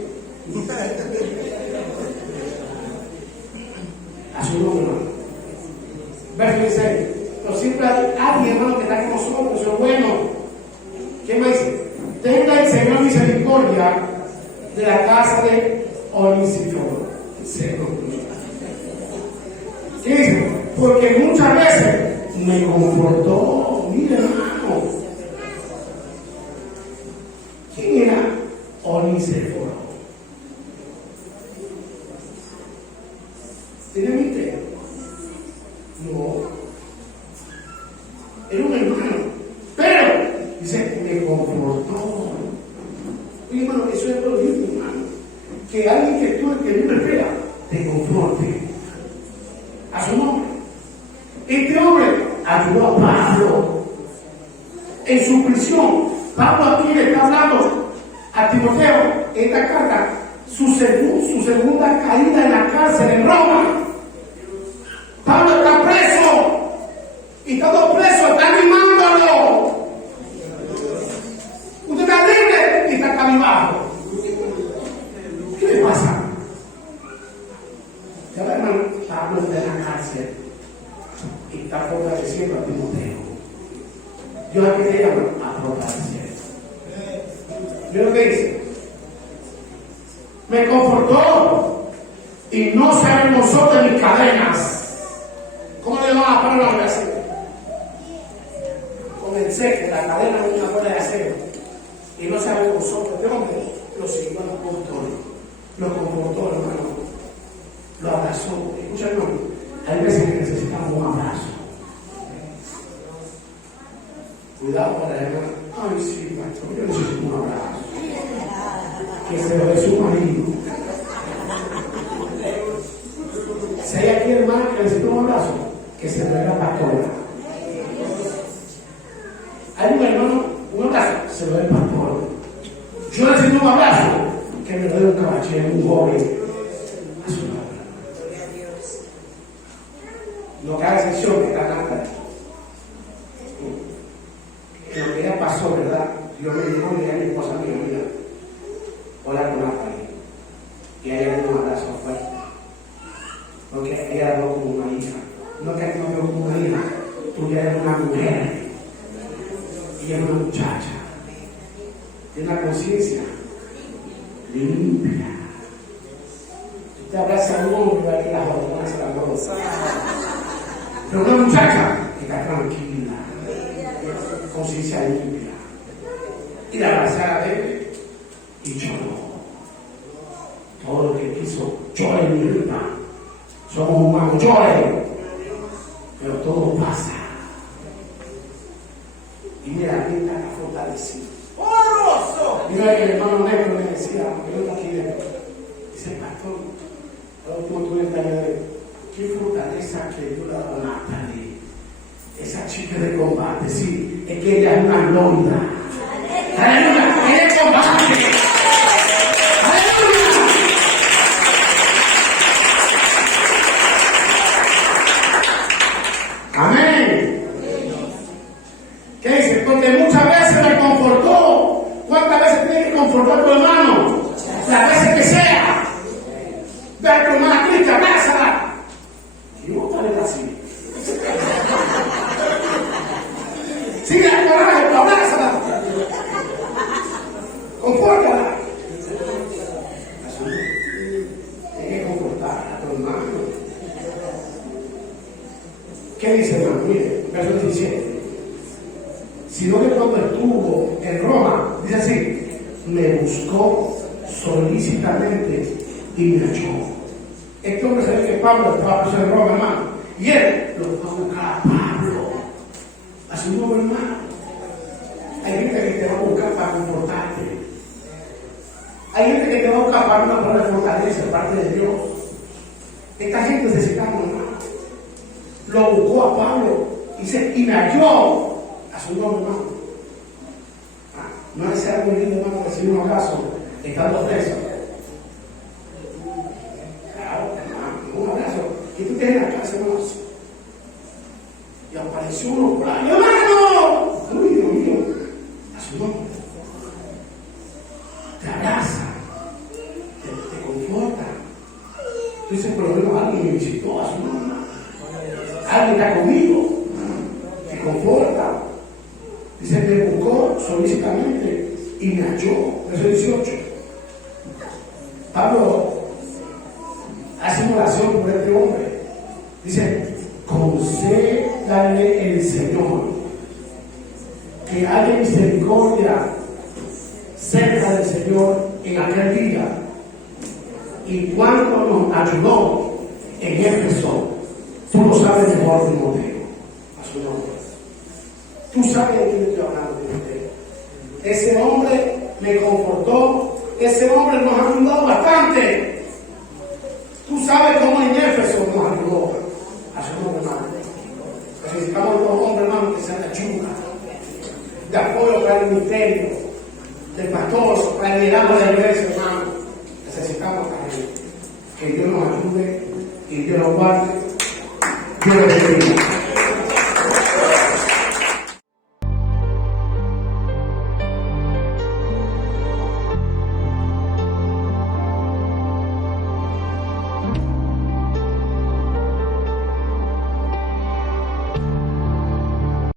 a su nombre, hermano. Verso 16. Pero siempre hay alguien, hermano, que está con nosotros, eso es bueno. ¿Qué me dice? Tenga el Señor misericordia de la casa de Onesíforo. ¿Qué dice? Porque muchas veces me confortó. Mira, hermano. ¿Quién era Onesíforo? ¿Tiene misterio? No. Era un hermano. Pero, dice, me confortó. Oye, hermano, eso es lo mismo, hermano. Que alguien que tú, que no espera, te conforte. A su nombre. Este hombre ayudó a Pablo en su prisión. Pablo aquí le está hablando a Timoteo, esta carta, su segunda caída en la cárcel en Roma. Pablo está preso y todo preso está animándolo. Usted está libre y está cabizbajo. ¿Qué le pasa? Ya la hermano Pablo está en la cárcel y está fortaleciendo a Timoteo. Dios aquí te llama a fortalecer. Mira lo que dice: me confortó y no se avergonzó de mis cadenas. ¿Cómo le llaman a Pablo a hacer? Comencé que la cadena es una bola de acero y no se avergonzó. Este hombre lo siguió al apóstol, lo confortó, hermano, lo abrazó. Escucha, hermano, hay veces que necesitamos un abrazo. Cuidado para la hermana. Ay, sí, pastor, yo necesito un abrazo. Que se lo dé su marido. Si hay aquí hermana que necesita un abrazo, que se lo dé la pastora. Hay un hermano, un abrazo, se lo dé el pastor. Yo necesito un abrazo, que me lo dé un caballero, un joven. A su nombre. No cabe excepción que está nada. Lo que ella pasó, ¿verdad? Yo me dijo, a mi esposa, mira, hola con la familia. Y a ella le dio un abrazo fuerte. Porque ella habló como una hija. No que no veo como una hija, tú ya eres una mujer. Y es una muchacha. Tiene una conciencia limpia. Tú te abrazas a un hombre, va a que las hormonas se la gozan. Pero una muchacha que está tranquila, conciencia limpia. Y la abrazada de él y lloró. Todo lo que quiso, llore mi vida. Somos humanos, llore. Pero todo pasa. Y mira, aquí está fortalecido. Mira que el hermano Negro me decía, yo no aquí dice, pastor, el último tuve el taller de qué fortaleza que dio la Natalie. Esa chica de combate, sí, es que ella es una gloria. ¡Aleluya! ¡Ella es combate! ¡Aleluya! Amén. ¿Qué dice? Porque muchas veces me confortó. ¿Cuántas veces tiene que confortar a tu hermano? las veces que sea. Ve a tu hermana Cristo, abrázala. Y vos tal vez así. Sigue el coraje, pero abrázala. Confórtala. Tienes que confortar a tu hermano. ¿Qué dice hermano? Mire, verso 17. Sino que cuando estuvo en Roma, dice así, me buscó solícitamente y me halló. Este hombre sabe que Pablo estaba preso en Roma, hermano, y él lo fue a buscar a Pablo, a su nuevo hermano. Hay gente que te va a buscar para confortarte. Hay gente que te va a buscar para una palabra de fortaleza de parte de Dios. Esta gente necesitamos, hermano. Lo buscó a Pablo y me halló a su nuevo hermano. No es algo lindo, hermano, recibir un abrazo estando preso. Un abrazo. Y tú tienes en la casa, hermano. Y apareció uno por ahí. ¡Hermano! Uy, Dios mío. A su nombre. Te abraza. Te conforta. Tú dices, por lo menos alguien me visitó a su nombre. Alguien está conmigo. Te conforta. Dice, me buscó solícitamente y me halló. Verso 18. Pablo hace una oración por este hombre. Dice, concédale el Señor que haya misericordia cerca del Señor en aquel día. Y cuando nos ayudó en Éfeso, tú lo sabes mejor que Timoteo. A su nombre. Tú sabes de quién estoy hablando, Timoteo. Ese hombre me confortó. Ese hombre nos ha ayudado bastante. Tú sabes cómo en Éfeso nos ayudó. A su nombre, hermano. Necesitamos a los hombres, hermano, que sean de ayuda, de apoyo para el ministerio, de pastor, para el liderazgo de la iglesia, hermano. Necesitamos a gente. Que Dios nos ayude y Dios nos guarde. Dios les bendiga.